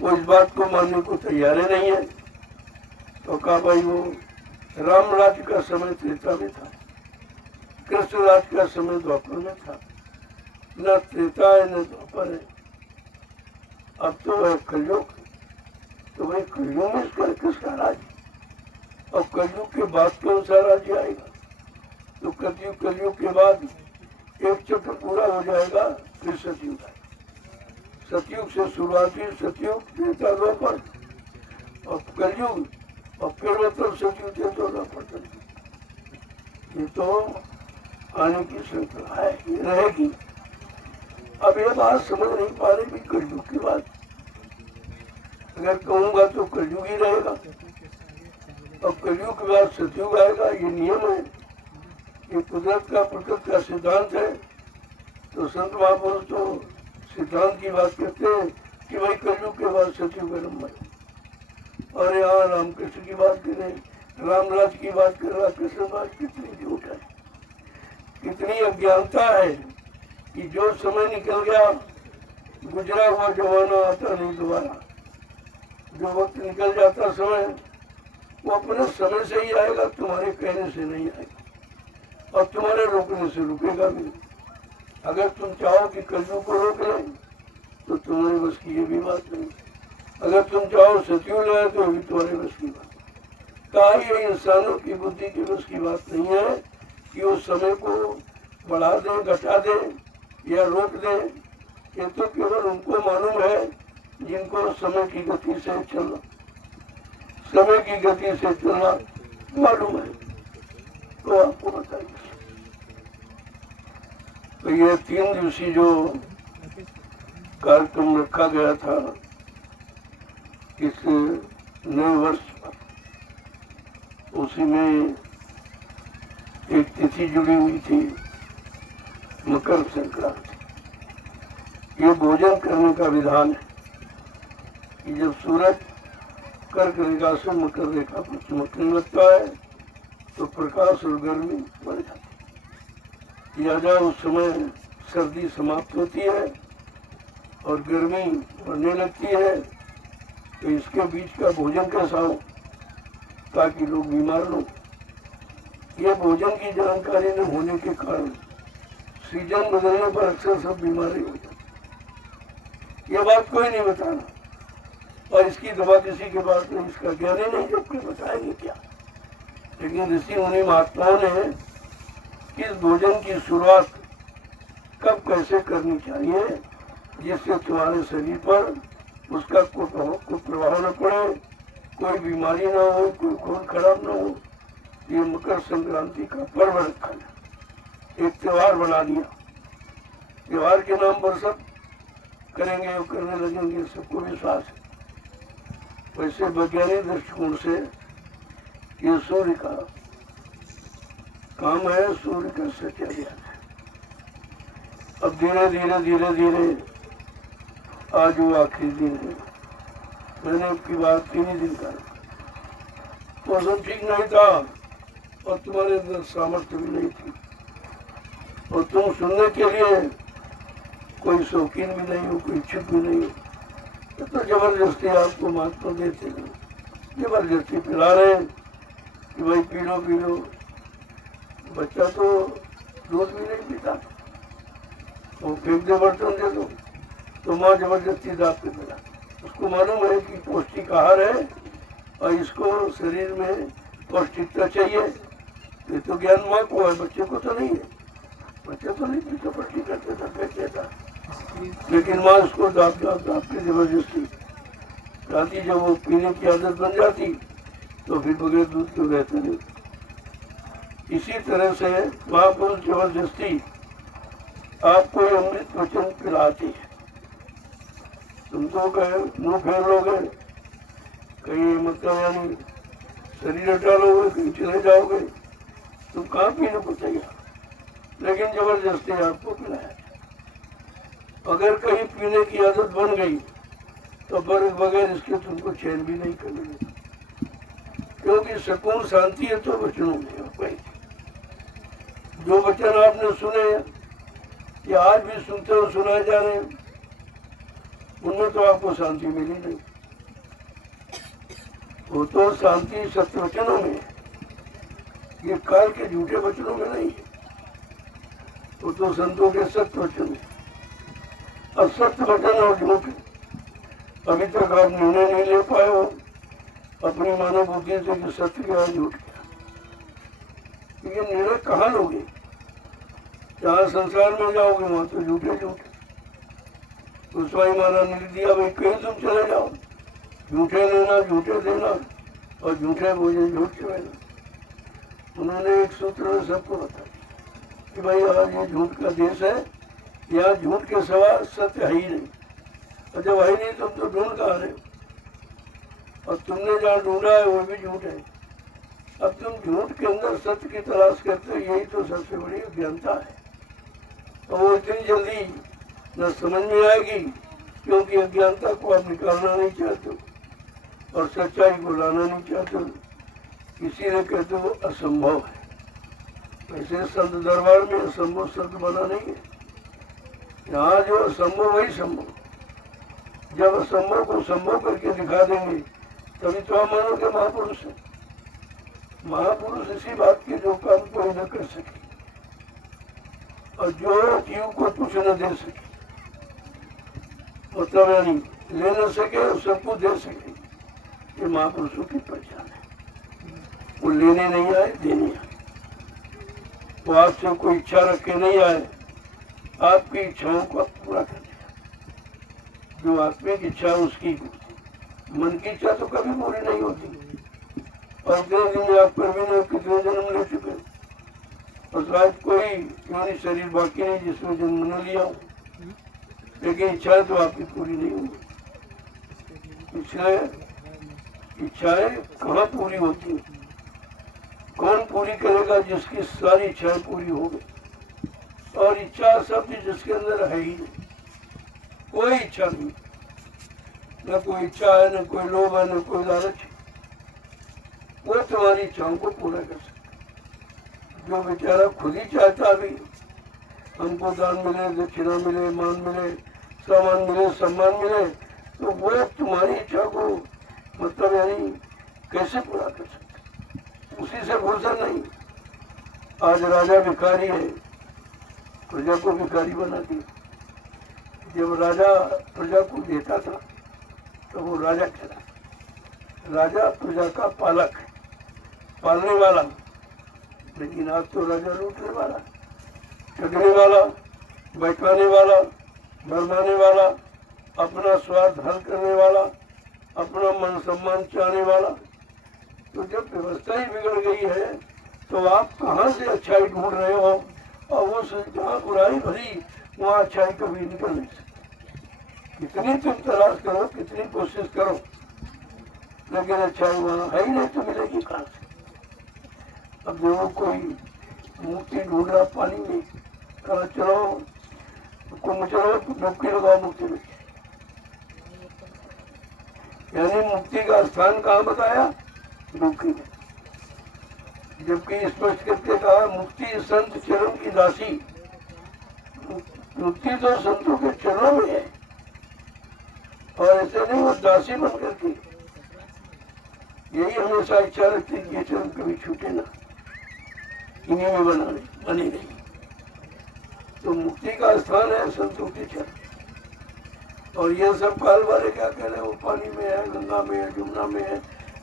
वो इस बात को मानने को तैयार ही नहीं है। तो कहा भाई वो राम राज्य का समय त्रेता में था, कृष्ण राज का समय द्वापर में था। न त्रेता है न द्वापर है, अब तो है कलयुग। तो भाई कलयुग में इसका किसका राज्य? और कलयुग के बाद कौन सा राज्य आएगा? तो कलयुग के बाद एक चक्र पूरा हो जाएगा, फिर सतयुग आएगा। सतयुग से शुरुआती सतयुग त्रेता द्वापर और कलयुग, और फिर मतलब सतयुग त्रेता द्वापर। ये तो आने की श्रृंखला है, ये रहेगी। अब ये बात समझ नहीं पा रहे कि कलयुग के बाद अगर कहूँगा तो कलयुग ही रहेगा, और कलयुग के बाद सतयुग आएगा। ये नियम है, ये कुदरत का प्रकृति का सिद्धांत है। तो संत महापुरुष तो सिद्धांत की बात करते हैं कि भाई कलयुग के बाद सतयुग का नंबर है। और यहाँ रामकृष्ण की बात करें, रामराज की बात कर रहा कृष्ण राज, कितनी झूठ है, कितनी अज्ञानता है कि जो समय निकल गया, गुजरा हुआ जमाना आता नहीं दोबारा। जो वक्त निकल जाता समय, वो अपने समय से ही आएगा, तुम्हारे कहने से नहीं आएगा, और तुम्हारे रोकने से रुकेगा भी। अगर तुम चाहो कि कलयुग को रोक लें तो तुम्हारे बस की ये भी बात नहीं। अगर तुम चाहो सतयुग लाए तो भी तुम्हारे बस की बात। कहा ये इंसानों की बुद्धि की बस की बात नहीं है कि वो समय को बढ़ा दे, घटा दे या रोक दे। ये तो केवल उनको मालूम है जिनको समय की गति से चलना, समय की गति से चलना मालूम है। तो आपको बताइए, तो ये 3 दिवसीय जो कार्यक्रम रखा गया था इस नए वर्ष पर, उसी में एक तिथि जुड़ी हुई थी, मकर संक्रांति। ये भोजन करने का विधान है कि जब सूरज कर्क रेखा से मकर रेखा पर चमकने लगता है तो प्रकाश और गर्मी बढ़ जाती है। लिहाजा उस समय सर्दी समाप्त होती है और गर्मी बढ़ने लगती है। तो इसके बीच का भोजन कैसा हो ताकि लोग बीमार न हो। यह भोजन की जानकारी न होने के कारण सीजन बदलने पर अक्सर सब बीमारी हो जाती। यह बात कोई नहीं बताना, और इसकी दवा किसी के पास नहीं, इसका ज्ञान ही नहीं, जब कोई बताएंगे क्या। लेकिन ऋषि मुनि महात्माओं ने किस भोजन की शुरुआत कब कैसे करनी चाहिए जिससे तुम्हारे शरीर पर उसका कोई प्रभाव न पड़े, कोई बीमारी ना हो, कोई खून खराब ना हो। ये मकर संक्रांति का पर्व रखा है, एक त्योहार बना दिया। त्योहार के नाम पर सब करेंगे और करने लगेंगे, सबको विश्वास है। वैसे वैज्ञानिक दृष्टिकोण से ये सूर्य का काम है सूर्य का सच्चा ज्ञान है। अब धीरे धीरे धीरे धीरे आज वो आखिरी दिन है। मैंने आपकी बात 3 ही दिन का, मौसम ठीक नहीं था और तुम्हारे अंदर सामर्थ्य भी नहीं थी और तुम सुनने के लिए कोई शौकीन भी नहीं हो, कोई इच्छुक भी नहीं हो, तो जबरदस्ती आपको महात्मा देते हैं, जबरदस्ती पिला रहे हैं कि भाई पी लो। बच्चा तो दूध भी नहीं पीता, वो फेंक दे बर्तन दे दो, तो माँ जबरदस्ती दाब के पिला। उसको मालूम है कि पौष्टिक आहार है और इसको शरीर में पौष्टिकता चाहिए। ये तो ज्ञान माँ को है, बच्चे को तो नहीं है। बच्चा तो नहीं पीता, पट्टी करते था, फेंक देता, लेकिन माँ उसको दाब के जबरदस्ती चाहती। जब वो पीने की आदत बन जाती तो फिर बगैर दूध के रहते नहीं। इसी तरह से महापुरुष जबरदस्ती आपको अमृत वचन पिलाती है। तुम तो कहे मुंह फेर लोगे, कहीं मतलब यानी शरीर हटा लोगे, कहीं चले जाओगे, तुम कहाँ पीने को तैयार, लेकिन जबरदस्ती आपको पिलाया। अगर कहीं पीने की आदत बन गई तो बगैर इसके तुमको चैन भी नहीं करने, क्योंकि सुकून शांति है तो वचनों में भाई। जो वचन आपने सुने या आज भी सुनते हो, सुनाए जा रहे हैं, उनमें तो आपको शांति मिली नहीं। वो तो शांति सत्य वचनों में है, ये काल के झूठे वचनों में नहीं है। वो तो संतों के सत्य वचन है। अब सत्य वचन और झूठ, अभी तक आप निर्णय नहीं ले पाए हो अपनी मानव बुद्धि से कि सत्य क्या है झूठ क्या। ये निर्णय कहाँ लोगे? जहाँ संसार में जाओगे वहां तो झूठे झूठे। गोस्वामी महाराज ने दिया भाई कहीं तुम चले जाओ, झूठे लेना, झूठे देना और झूठे भोजन, झूठ चलेना। उन्होंने एक सूत्र में सबको बताया कि भाई आज ये झूठ का देश है, यहाँ झूठ के सिवा सत्य है ही नहीं। और जब है नहीं तुम तो ढूंढ कहाँ रहे हो, और तुमने जहाँ ढूंढा है वो भी झूठ है। अब तुम झूठ के अंदर सत्य की तलाश करते हो, यही तो सबसे बड़ी अज्ञानता है। और वो इतनी जल्दी न समझ में आएगी, क्योंकि अज्ञानता को आप निकालना नहीं चाहते और सच्चाई को लाना नहीं चाहते, इसीलिए कहते हो असंभव है। वैसे संत दरबार में असंभव शब्द बना नहीं है। यहाँ जो असंभव वही संभव। जब असंभव को संभव करके दिखा देंगे तभी तो आप मानोगे महापुरुष है। महापुरुष इसी बात के जो काम कोई न कर सके और जो जीव को कुछ न दे सके, मतलब यानी ले न सके और सबको दे सके, ये महापुरुषों की पहचान है। वो लेने नहीं आए, देने आए। वो आपसे कोई इच्छा रख के नहीं आए, आपकी इच्छाओं को पूरा कर दिया। जो आत्मिक इच्छा उसकी, मन की इच्छा तो कभी पूरी नहीं होती। और इतने दिन आप प्रवीण कितने जन्म ले चुके, और शायद कोई योनि शरीर बाकी नहीं जिसमें जन्म न लिया हो, लेकिन इच्छाएं तो आपकी पूरी नहीं होंगी। इसलिए इच्छाएं कहाँ पूरी होती है? कौन पूरी करेगा? जिसकी सारी इच्छाएं पूरी हो गई। और इच्छा शब्द जिसके अंदर है ही नहीं, कोई इच्छा नहीं, न कोई इच्छा है, न कोई लोभ है, न कोई लालच है। वो तुम्हारी इच्छाओं को पूरा कर सकता। जो बेचारा खुद ही चाहता भी हमको दान मिले, दक्षिणा मिले, मान मिले, सामान मिले, सम्मान मिले, तो वो तुम्हारी इच्छा को मतलब यानी कैसे पूरा कर सकते? उसी से फुर्सत नहीं। आज राजा भिखारी है, प्रजा को भिखारी बना दिया। जब राजा प्रजा को देता था तो वो राजा कहलाता। राजा प्रजा का पालक है, पालने वाला। लेकिन आज तो राजा लूटने वाला, ठगने वाला, बैठाने वाला, भरमाने वाला, अपना स्वार्थ हल करने वाला, अपना मन सम्मान चाहने वाला। तो जब व्यवस्था ही बिगड़ गई है तो आप कहाँ से अच्छाई ढूंढ रहे हो? और वो जहाँ बुराई भरी वहाँ अच्छाई कभी निकल नहीं सकती। कितनी तुम तलाश करो, कितनी कोशिश करो, लेकिन अच्छाई वहाँ है ही नहीं, तो मिलेगी कहाँ से? अब देखो कोई ढूंढ रहा पानी में, कहा चलो कुंभ चलो डुबकी लगाओ मुक्ति में। यानी मुक्ति का स्थान कहाँ बताया? डुबकी में। जबकि स्पष्ट करके कहा मुक्ति संत चरण की दासी। मुक्ति तो संतों के चरणों में है, और ऐसे नहीं वो दासी बन करके। यही हमेशा इच्छा रखती है कि ये चरण कभी छूटे ना, इन्हीं में बने नहीं। तो मुक्ति का स्थान है संतों के चरण। और ये सब काल वाले क्या कह रहे हैं? वो पानी में है, गंगा में है, जमुना में है,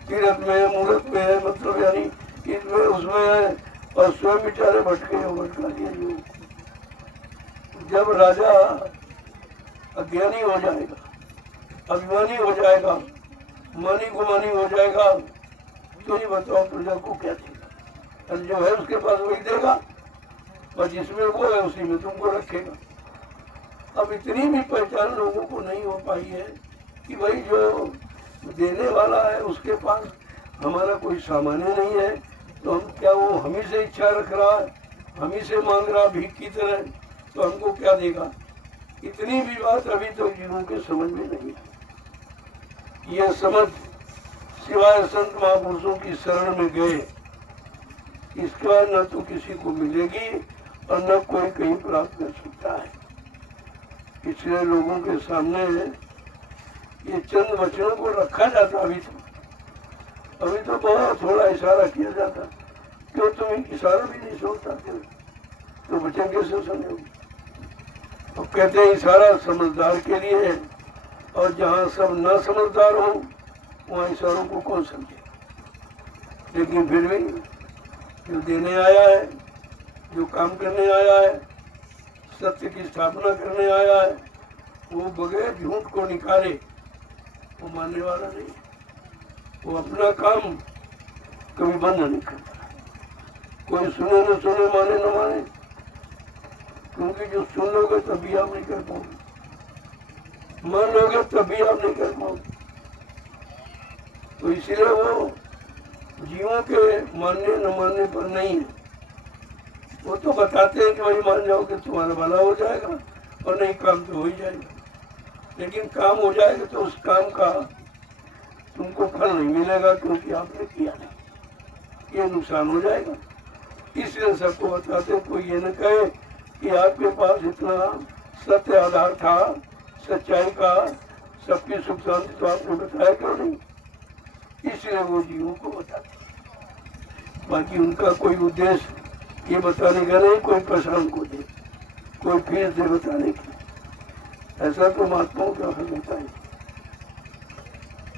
तीर्थ में है, मूर्त में है, मतलब यानी इसमें उसमें है, और स्वयं बेचारे भटके हो, भटका दिया जो। जब राजा अज्ञानी हो जाएगा, अभिमानी हो जाएगा, मानी गुमानी हो जाएगा, तो ये बताओ प्रजा को क्या देगा? और जो है उसके पास वही देगा, और जिसमें वो है उसी में तुमको रखेगा। अब इतनी भी पहचान लोगों को नहीं हो पाई है कि भाई जो देने वाला है उसके पास हमारा कोई सामान्य नहीं है, तो हम क्या वो हम ही से इच्छा रख रहा है, हम ही से मांग रहा भीख की तरह, तो हमको क्या देगा? इतनी भी बात अभी तो जीवों के समझ में नहीं है। यह समझ सिवाय संत महापुरुषों की शरण में गए, इसका न तो किसी को मिलेगी और न कोई कहीं प्राप्त कर सकता है। पिछले लोगों के सामने ये चंद वचनों को रखा जाता, अभी तो बहुत थोड़ा इशारा किया जाता। क्यों तुम इशारा भी नहीं समझ पाते, तो वचन कैसे समझोगे? तो कहते हैं इशारा समझदार के लिए है, और जहाँ सब न समझदार हो वहाँ इशारों को कौन समझे। लेकिन फिर भी जो देने आया है, जो काम करने आया है, सत्य की स्थापना करने आया है, वो बगैर झूठ को निकाले वो मानने वाला नहीं। वो अपना काम कभी बंद नहीं करता। कोई सुने न सुने, माने न माने, क्योंकि जो सुन लोगे तभी आप नहीं कर पाओगे, मान लोगे तभी आप नहीं कर पाओगे। तो इसलिए वो जीवों के मानने न मानने पर नहीं है। वो तो बताते हैं कि वही मान जाओगे तुम्हारा भला हो जाएगा, और नहीं काम तो हो ही जाएगा। लेकिन काम हो जाएगा तो उस काम का तुमको फल नहीं मिलेगा, क्योंकि आपने किया नहीं, ये नुकसान हो जाएगा। इसलिए सबको बताते हैं, कोई ये न कहे कि आपके पास इतना सत्य आधार था, सच्चाई का, सबकी सुख शांति, तो आपने बताया क्यों नहीं? इसलिए वो जीवों को बताते। बाकी उनका कोई उद्देश्य ये बताने का नहीं, कोई पैसा उनको दे, कोई फीस दे बताने की, ऐसा तो महात्माओं का हल होता है।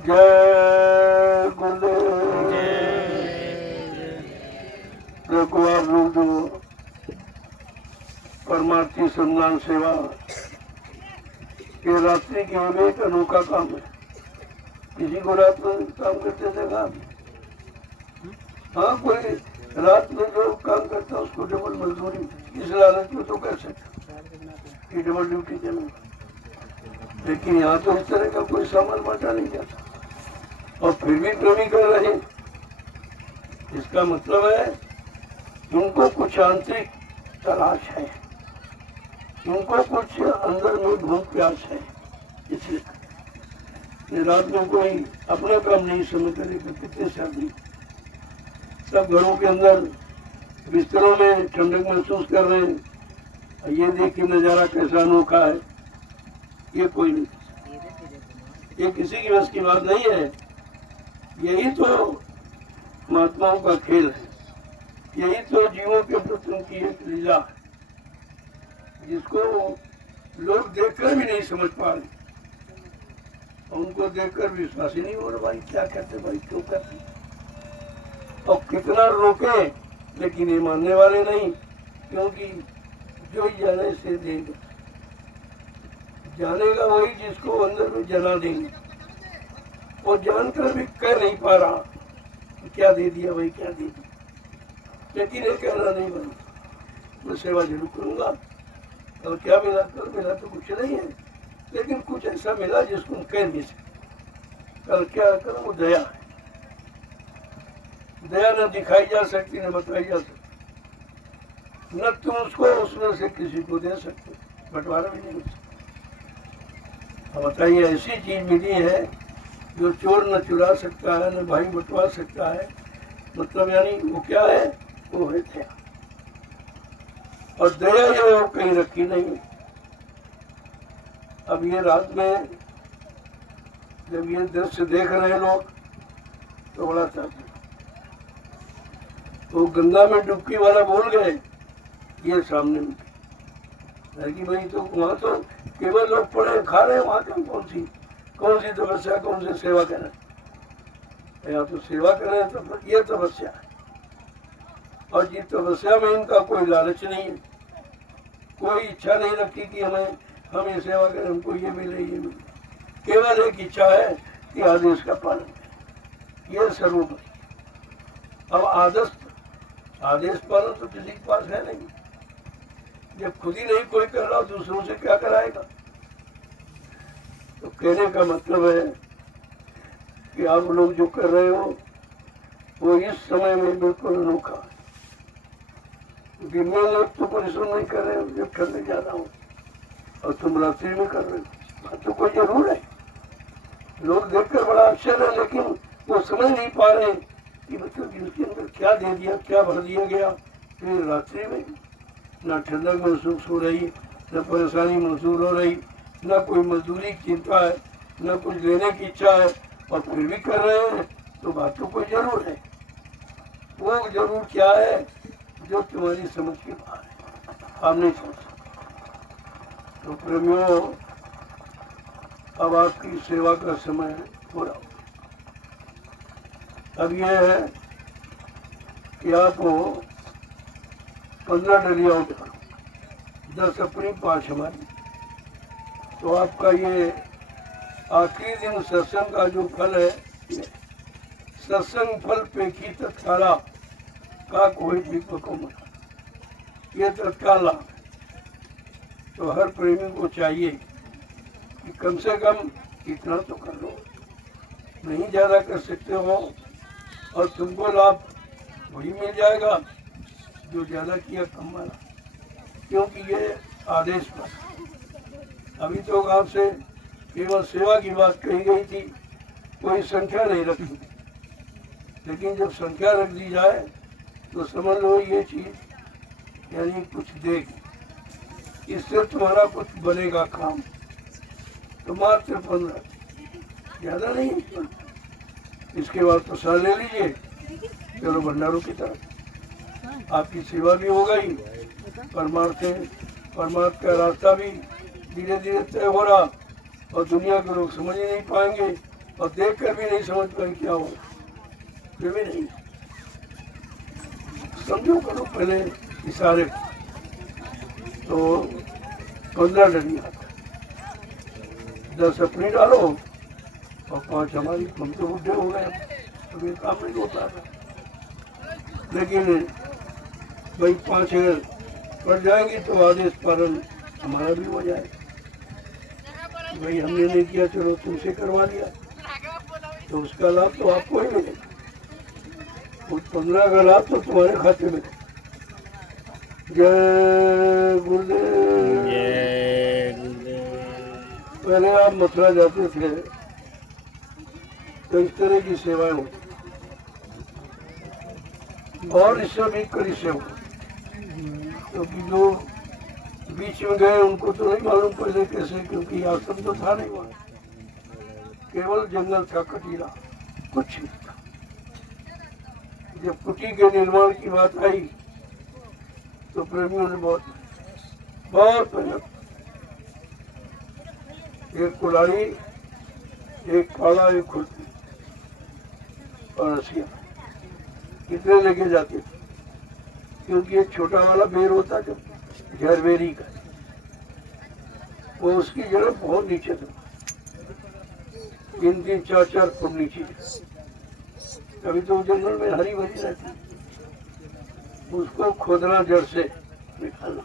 जय गुरुदेव। देखो आप लोग जो परमार्थी संधान सेवा ये रात्रि की हमें एक अनोखा काम है। किसी को रात में काम करते देखा? हाँ, कोई रात में जो काम करता है उसको डबल मजदूरी, इस लालच में तो कर सकता कि डबल ड्यूटी चले। लेकिन यहाँ तो इस तरह का कोई सामान बांटा नहीं जाता, और फिर भी प्रेमी कर रहे। इसका मतलब है इनको कुछ आंतरिक तलाश है, इनको कुछ अंदर में भूख प्यास है। इसलिए रात में कोई अपना काम नहीं समझ करेगा। कितने सर्दी, सब घरों के अंदर बिस्तरों में ठंडक महसूस कर रहे हैं। ये देखिए नजारा कैसा अनोखा है, ये कोई नहीं, ये किसी की बस की बात नहीं है। यही तो महात्माओं का खेल है, यही तो जीवों के प्रति उनकी एक लीला है, जिसको लोग देखकर भी नहीं समझ पा रहे, और उनको देखकर विश्वास ही नहीं हो रहा। भाई क्या कहते, भाई क्यों कहते, और कितना रोके, लेकिन ये मानने वाले नहीं, क्योंकि जो जाने से देगा, जानेगा वही जिसको अंदर में जना देंगे। और जानकर भी कह नहीं पा रहा क्या दे दिया भाई, क्या दे दिया, लेकिन ये कहना नहीं बना, मैं सेवा जरूर करूंगा। और क्या मिला? कल मिला तो कुछ नहीं है, लेकिन कुछ ऐसा मिला जिसको हम कह नहीं सकते। कल क्या? कल वो दया है। दया न दिखाई जा सकती, न बताई जा सकती। न तुम उसको उसमें से किसी को दे सकते, बंटवारा भी नहीं कर सकते। अब बताइए, ऐसी चीज मिली है जो चोर न चुरा सकता है, न भाई बंटवा सकता है। मतलब यानी वो क्या है, वो है दया। और दया ये वो कहीं रखी नहीं। अब ये रात में जब ये दृश्य देख रहे लोग तो बड़ा चाहते, तो गंगा में डुबकी वाला बोल गए, ये सामने में कि भाई तो वहां तो केवल लोग पड़े खा रहे हैं, वहां का कौन सी तपस्या, कौन सी सेवा करें। या तो सेवा करें तो ये तपस्या है। और ये तपस्या में इनका कोई लालच नहीं है, कोई इच्छा नहीं रखती कि हम ये सेवा करें, हमको ये मिले ये मिले। केवल एक इच्छा है कि आदेश का पालन करें, ये स्वरूप है। अब आदेश पालन तो किसी के पास है नहीं। जब खुद ही नहीं कोई कर रहा, दूसरों से क्या कराएगा। तो कहने का मतलब है कि आप लोग जो कर रहे हो वो इस समय में बिल्कुल अनोखा है। दिन में लोग तो परिश्रम नहीं कर रहे हो, जब ठंड ज्यादा हो, और तुम रात्रि में कर रहे हो, तो कोई जरूर है। लोग देखकर बड़ा आश्चर्य है, लेकिन वो समझ नहीं पा रहे कि मतलब इसके अंदर क्या दे दिया, क्या भर दिया गया। फिर रात्रि में न ठंडक महसूस हो रही, न परेशानी महसूस हो रही, न कोई मजदूरी की चिंता है, न कुछ लेने की इच्छा है, और फिर भी कर रहे हैं। तो बात तो कोई जरूर है। वो जरूर क्या है जो तुम्हारी समझ के बाहर है, आप नहीं समझ सकते। तो प्रेमियों, अब आपकी सेवा का समय हो रहा। अब यह है कि आपको 15 डलिया उठा, 10 अपनी 5 हमारी। तो आपका ये आखिरी दिन सत्संग का जो फल है, सत्संग फल पेखी तत्काला का कोई दीपक को मत, ये तत्काल लाभ। तो हर प्रेमी को चाहिए कि कम से कम इतना तो कर लो, नहीं ज्यादा कर सकते हो, और तुमको लाभ वही मिल जाएगा जो ज्यादा किया कम वाला, क्योंकि ये आदेश पर। अभी तो आपसे केवल सेवा की बात कही गई थी, कोई संख्या नहीं रखी। लेकिन जब संख्या रख दी जाए तो समझ लो ये चीज यानी कुछ देगी, इससे तुम्हारा कुछ बनेगा काम। तो मात्र 15, ज्यादा नहीं। इसके बाद प्रसाद ले लीजिए, चलो भंडारों की तरफ। आपकी सेवा भी हो गई, परमार्थ का रास्ता भी धीरे धीरे तय हो रहा, और दुनिया के लोग समझ ही नहीं पाएंगे, और देख कर भी नहीं समझ पाएंगे क्या हो, फिर भी नहीं समझो करो पहले इशारे। तो 15 डलिया, 10 अपनी डालो और 5 हमारी। हम तो बुढ़े हो गए, अब ये काम नहीं होता था। लेकिन भाई 5 अगर पड़ जाएंगे तो आदेश पालन हमारा भी हो जाएगा। भाई हमने नहीं किया, चलो तुमसे करवा लिया, तो उसका लाभ तो आपको ही मिलेगा। उस 15 का लाभ तो तुम्हारे खाते में। जय गुरुदेव। पहले आप मथुरा जाते थे तो इस तरह की सेवाएं होती, और इससे भी कड़ी सेवा, क्योंकि जो बीच में गए उनको तो नहीं मालूम पहले कैसे, क्योंकि आश्रम तो था नहीं वहाँ, केवल जंगल था कटीला, कुछ नहीं था। जब कुटी के निर्माण की बात आई तो प्रेमियों ने बहुत मेहनत, एक कुल्हाड़ी, एक फाड़ा, एक खुरपी और रसिया, कितने लेके जाते थे, क्योंकि एक छोटा वाला बेर होता जब झरबेरी का, वो उसकी जड़ बहुत नीचे था, 3-3, 4-4 फुट नीचे। कभी तो जंगल में हरी भरी रहती, उसको खोदना जड़ से निकालना।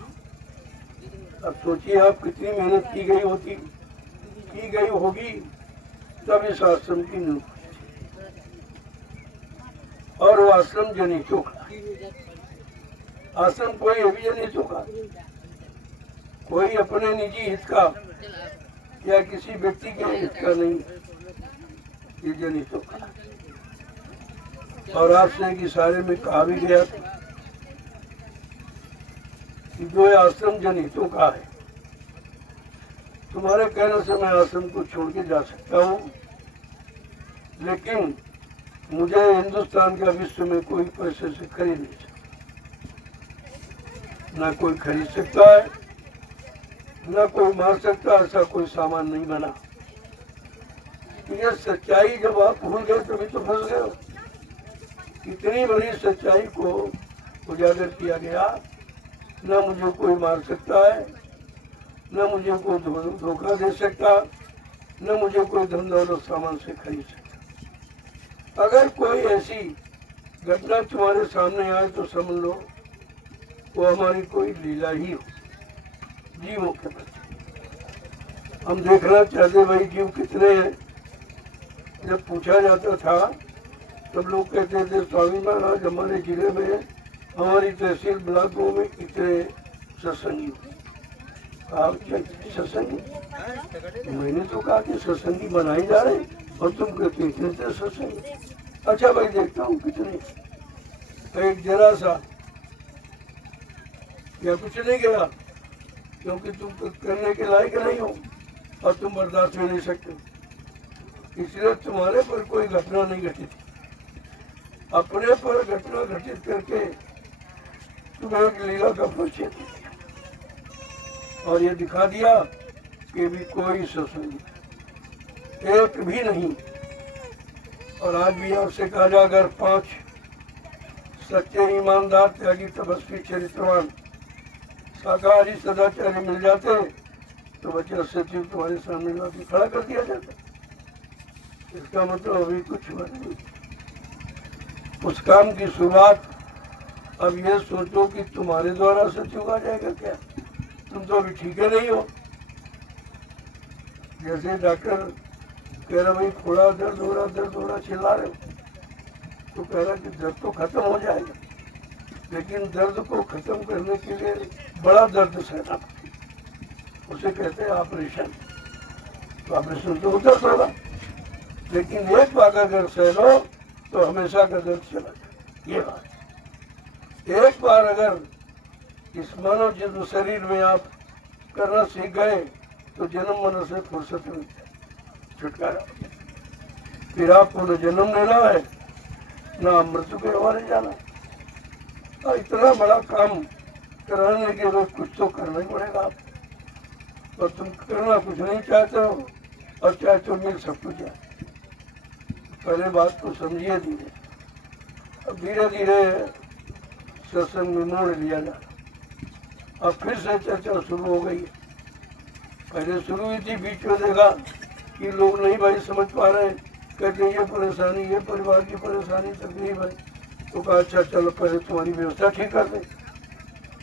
अब सोचिए आप कितनी मेहनत की गई होगी तब इस आश्रम की नींव, और वो आश्रम जनी चोखा। आश्रम कोई अभिजनितों का, कोई अपने निजी हित का या किसी व्यक्ति के हित का नहीं, ये जनितों का। और आपसे कि सारे में कहा भी गया था कि जो आश्रम जनितों का है, तुम्हारे कहने से मैं आश्रम को छोड़ के जा सकता हूँ, लेकिन मुझे हिंदुस्तान का विश्व में कोई पैसे से खरीद नहीं सकता, ना कोई खरीद सकता है, ना कोई मार सकता, ऐसा कोई सामान नहीं बना। ये सच्चाई जब आप भूल गए तभी तो फंस गए हो। इतनी बड़ी सच्चाई को उजागर किया गया, न मुझे कोई मार सकता है, न मुझे कोई धोखा दे सकता, न मुझे कोई धन दौलत सामान से खरीद सकता। अगर कोई ऐसी घटना तुम्हारे सामने आए तो समझ लो वो हमारी कोई लीला ही हो जीवों के प्रति। हम देखना चाहते भाई जीव कितने हैं। जब पूछा जाता था तब लोग कहते थे स्वामी महाराज हमारे जिले में हमारी तहसील ब्लॉकों में इतने सत्संगी। सत्संगी मैंने तो कहा कि सत्संगी बनाए जा रहे और तुम कहते इतने थे सत्संगी। अच्छा भाई देखता हूँ कितने। एक जरा सा या कुछ नहीं गया, क्योंकि तुम करने के लायक नहीं हो और तुम बर्दाश्त कर नहीं सकते, इसलिए तुम्हारे पर कोई घटना नहीं घटित। अपने पर घटना घटित करके तुम्हें एक लीला का परिचय दिया और ये दिखा दिया कि भी कोई सत्संग एक भी नहीं। और आज भी आपसे कहा जा, अगर 5 सच्चे ईमानदार त्यागी तपस्वी चरित्रवान शाकाहारी सदाचारी मिल जाते तो बच्चा सचिव तुम्हारे सामने लाके खड़ा कर दिया जाता। इसका मतलब अभी कुछ हुआ नहीं। उस काम की शुरुआत अब ये सोचो कि तुम्हारे द्वारा सचिव आ जाएगा क्या? तुम तो अभी ठीक है नहीं हो। जैसे डॉक्टर कह रहा भाई थोड़ा दर्द हो रहा चिल्ला रहे हो, तो कह रहा कि दर्द तो खत्म हो जाएगा, लेकिन दर्द को खत्म करने के लिए बड़ा दर्द सहना पड़ेगा। उसे कहते हैं ऑपरेशन। तो ऑपरेशन तो दर्द होगा, लेकिन एक बार अगर सह लो तो हमेशा का दर्द चला जाए। ये बात एक बार अगर इस मानव जिस शरीर में आप करना सीख गए तो जन्म मरण से फुर्सत मिल जाए, छुटकारा। फिर आपको न जन्म लेना है न मृत्यु के हवाले जाना। और इतना बड़ा काम कराने के लिए कुछ तो करना ही पड़ेगा आप। और तुम करना कुछ नहीं चाहते हो और चाहते हो मिल सब कुछ जाए। पहले बात को समझिए धीरे। अब धीरे धीरे सत्संग में मोड़ लिया जा। अब फिर से चर्चा शुरू हो गई है। पहले शुरू हुई थी, बीच में देखा कि लोग नहीं भाई समझ पा रहे, कहते ये परेशानी, ये परिवार की परेशानी, तकलीफ है। तो कहा अच्छा चलो पहले तुम्हारी व्यवस्था ठीक कर दे।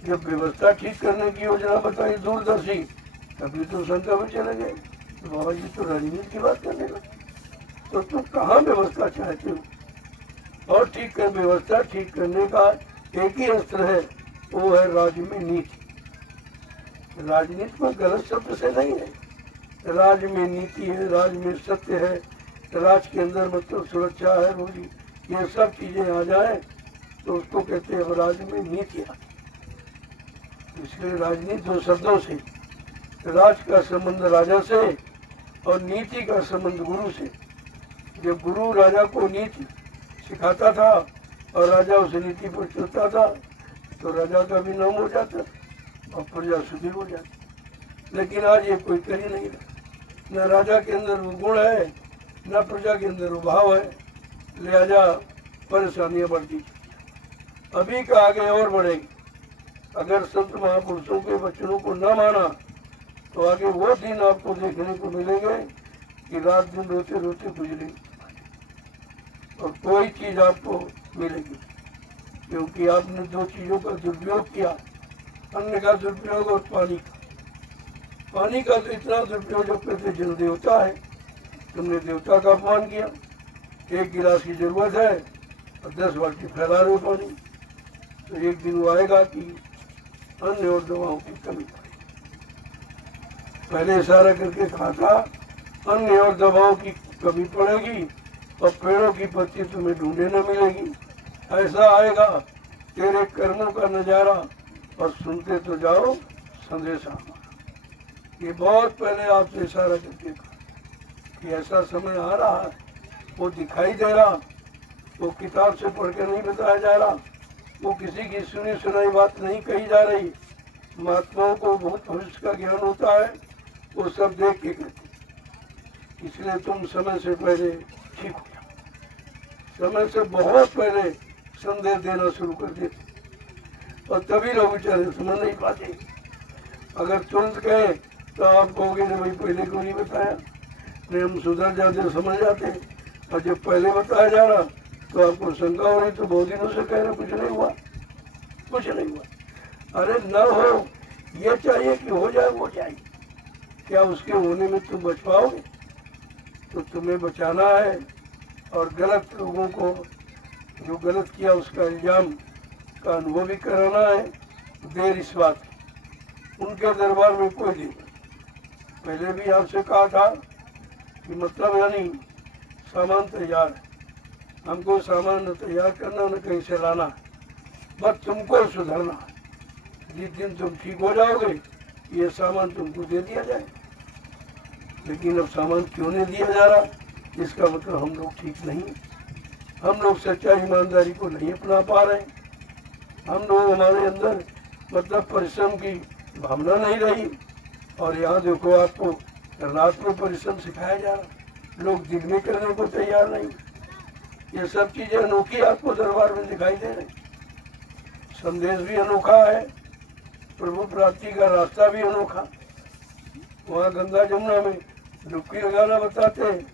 जब व्यवस्था ठीक करने की योजना बताई दूरदर्शी, तभी तो शंका में चले गए। तो बाबा जी तो राजनीति की बात करने लगे। तो तुम कहाँ व्यवस्था चाहते हो? और ठीक कर, व्यवस्था ठीक करने का एक ही अस्त्र है, वो है राज्य में नीति। राजनीति कोई गलत शब्द से नहीं है। राज्य में नीति है, राज्य में सत्य है, राज्य के अंदर मतलब सुरक्षा है, रोजी, ये सब चीजें आ जाए तो उसको कहते हैं राज्य में नीति आ। इसलिए राजनीति 2 शब्दों से, राज का संबंध राजा से और नीति का संबंध गुरु से। जब गुरु राजा को नीति सिखाता था और राजा उस नीति पर चलता था तो राजा का भी नाम हो जाता और प्रजा सुधीर हो जाती। लेकिन आज ये कोई कर ही नहीं रहा। न राजा के अंदर वो गुण है, न प्रजा के अंदर वो भाव है, लिहाजा परेशानियां बढ़ती। अभी का आगे और बढ़ेगी। अगर संत महापुरुषों के वचनों को न माना तो आगे वो दिन आपको देखने को मिलेंगे कि रात दिन रोते रोते गुजरेगी और कोई चीज आपको मिलेगी, क्योंकि आपने 2 चीजों का दुरुपयोग किया, अन्न का दुरुपयोग और पानी का। पानी का तो इतना दुरुपयोग जब कहते जल देवता है, तुमने देवता का अपमान किया। 1 गिलास की जरूरत है और 10 बाल्टी फैला रहे हो पानी, तो तो एक दिन वो आएगा कि अन्न और दवाओं की कमी पड़ेगी। पहले इशारा करके कहा था अन्न और दवाओं की कमी पड़ेगी और पेड़ों की पत्ती तुम्हें ढूंढे न मिलेगी। ऐसा आएगा तेरे कर्मों का नजारा और सुनते तो जाओ संदेशा हमारा। ये बहुत पहले आपसे इशारा करके कहा कि ऐसा समय आ रहा है, वो दिखाई दे रहा, वो किताब से पढ़ के नहीं बताया जा रहा, वो किसी की सुनी सुनाई बात नहीं कही जा रही। महात्माओं को बहुत भविष्य का ज्ञान होता है, वो सब देख के कहते। इसलिए तुम समय से पहले ठीक हो जाओ। समय से बहुत पहले संदेश देना शुरू कर देते और तभी लोग बेचारे समझ नहीं पाते। अगर तुरंत कहे तो आप कहोगे ना भाई पहले क्यों नहीं बताया, नहीं हम सुधर जाते समझ जाते। और जब पहले बताया जा रहा तो आपको शंका हो रही, तो बहुत दिनों से कह रहे कुछ नहीं हुआ, कुछ नहीं हुआ। अरे न हो ये चाहिए कि हो जाए वो जाए। क्या उसके होने में तुम बच पाओगे? तो तुम्हें बचाना है और गलत लोगों को जो गलत किया उसका इल्जाम का अनुभव भी कराना है। देर इस बात की, उनके दरबार में कोई नहीं। पहले भी आपसे कहा था कि मतलब यानी सामान तैयार है, हमको सामान न तैयार करना न कहीं से लाना है, बस तुमको सुधरना है। जिस दिन तुम ठीक हो जाओगे ये सामान तुमको दे दिया जाए। लेकिन अब सामान क्यों नहीं दिया जा रहा, इसका मतलब हम लोग ठीक नहीं, हम लोग सच्चाई ईमानदारी को नहीं अपना पा रहे। हम लोग हमारे अंदर मतलब परिश्रम की भावना नहीं रही। और यहाँ देखो आपको रात में परिश्रम सिखाया जा रहा, लोग दिन में करने को तैयार नहीं। ये सब चीजें अनोखी आपको दरबार में दिखाई दे रही। संदेश भी अनोखा है, प्रभु प्राप्ति का रास्ता भी अनोखा। वहाँ गंगा जमुना में डुबकी लगाना बताते हैं,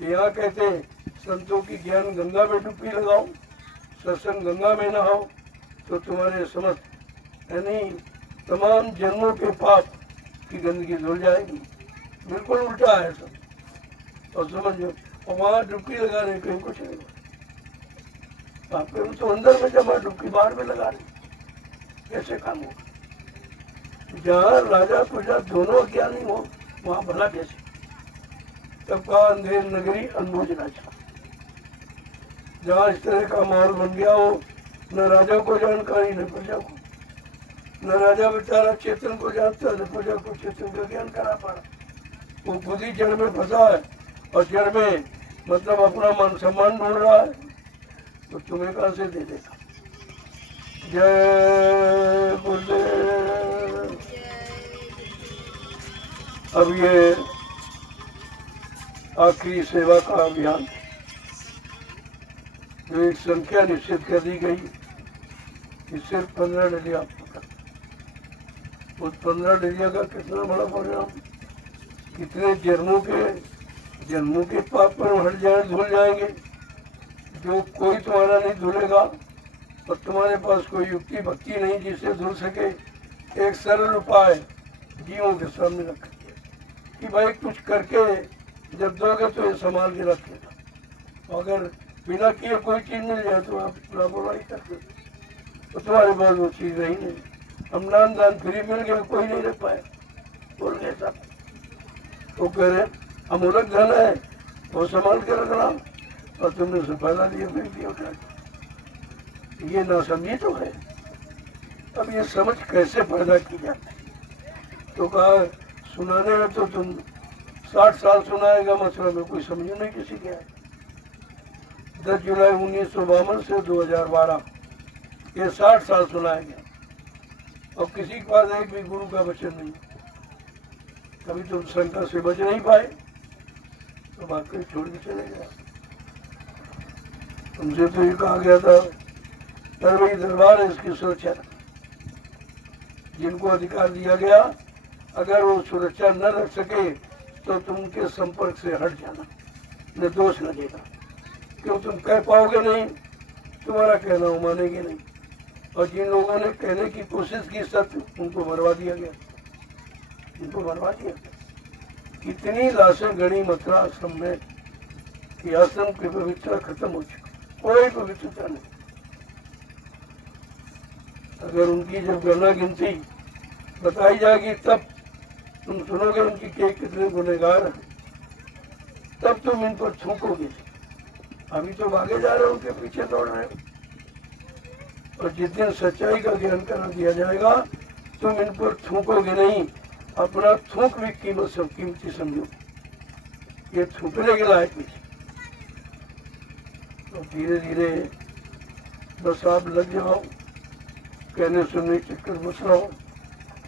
यहाँ कहते हैं संतों की ज्ञान गंगा में डुबकी लगाओ, सत्संग गंगा में नहाओ तो तुम्हारे समस्त यानी तमाम जन्मों के पाप की गंदगी धुल जाएगी। बिल्कुल उल्टा है सब। और समझो वहाँ डुबकी लगाने कहीं कुछ नहीं हुआ, आपके तो अंदर में जमा डुबकी बाहर में लगा रही, कैसे काम होगा? जहाँ राजा प्रजा दोनों ज्ञानी हो वहाँ भला कैसे? तब का अंधेर नगरी अनबुझ राजा। जहाँ इस तरह का माहौल बन गया हो, न राजा को जानकारी न प्रजा को। न राजा बेचारा चेतन को जानता न प्रजा को चेतन का ज्ञान करा पा रहा। वो खुद ही जड़ में फंसा है और जड़ में मतलब अपना मान सम्मान ढूंढ रहा है, तो तुम्हें कहाँ से दे देगा? जय गुरुदेव। अब ये आखिरी सेवा का अभियान जो एक संख्या निश्चित कर दी गई कि सिर्फ 15 डलिया। उस 15 डलिया का कितना बड़ा परिणाम, कितने जन्मों के पाप पर हट जाए, धुल जाएंगे। जो कोई तुम्हारा नहीं धुलेगा और तुम्हारे पास कोई युक्ति भक्ति नहीं जिससे धुल सके। एक सरल उपाय जीवों के सामने रख कि भाई कुछ करके जब दोगे तो ये संभाल के रखेगा। अगर बिना किए कोई चीज मिल जाए तो आप लापरवाही करते तो तुम्हारे पास वो चीज रही नहीं। हम दान फ्री मिल गया, कोई नहीं रख पाए, बोल गए सब। वो कह रहे अमूलक धन है वो संभाल के रखना और तुमने उसे फैला दिया, फेंक दिया उठा के। ये नासमझी तो है। अब ये समझ कैसे पैदा की जाती है? तो कहा सुनाने में तो तुम 60 साल सुनाएगा, मसला में कोई समझ नहीं किसी के है। 10 जुलाई 1952 से 2012 ये 60 साल सुनाया गया और किसी के पास एक भी गुरु का वचन नहीं। कभी तुम शंका से बच नहीं पाए तो बात कहीं छोड़ के चले गए। तुमसे तो ये कहा गया था दरबार दरबार है इसकी सुरक्षा, जिनको अधिकार दिया गया अगर वो सुरक्षा न रख सके तो तुम उनके संपर्क से हट जाना, न दोष लगेगा। क्यों तुम कह पाओगे नहीं, तुम्हारा कहना वो मानेंगे नहीं। और जिन लोगों ने कहने की कोशिश की सत्य, उनको मरवा दिया गया, इनको मरवा दिया गया। कितनी लाशें गड़ी मथुरा आश्रम में कि आश्रम की पवित्रता खत्म हो चुकी, कोई पवित्रता नहीं। अगर उनकी जब गणना गिनती बताई जाएगी तब तुम सुनोगे उनकी के कितने गुनहगार हैं, तब तुम इन पर थूकोगे। अभी तो भागे जा रहे हो, उनके पीछे दौड़ रहे हो। और जिस दिन सच्चाई का ज्ञान करा दिया जाएगा तुम इन पर थूकोगे नहीं, अपना थूक भी कीमती समझो, ये थूकने के लायक नहीं। तो धीरे धीरे बस आप लग जाओ, कहने सुनने चक्कर मत रहो।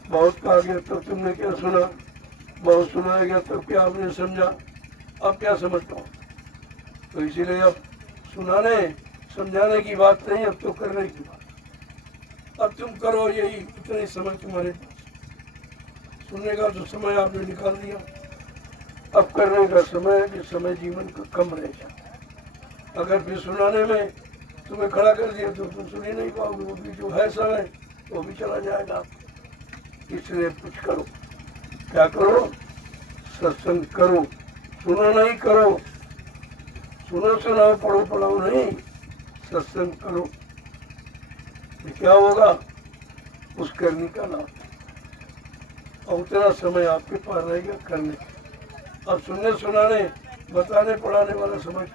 बहुत कहा गया तो तुमने क्या सुना, बहुत सुनाया गया तो क्या आपने समझा, अब क्या समझता हूँ। तो इसीलिए अब सुनाने समझाने की बात नहीं, अब तो करने की बात। अब तुम करो, यही इतना ही समय तुम्हारे पास। सुनने का तो समय आपने निकाल दिया, अब करने का समय है कि समय जीवन का कम रह जाए। अगर फिर सुनाने में तुम्हें खड़ा कर दिया तो तुम सुन ही नहीं पाओगे, वो भी जो है समय वो भी चला जाएगा। इसलिए कुछ करो, क्या करो, सत्संग करो, सुनो नहीं करो, सुनो सुनाओ पढ़ो पढ़ाओ नहीं, सत्संग करो। ये क्या होगा, उस करने का लाभ, और उतना समय आपके पास रहेगा करने का। अब सुनने सुनाने बताने पढ़ाने वाला समय,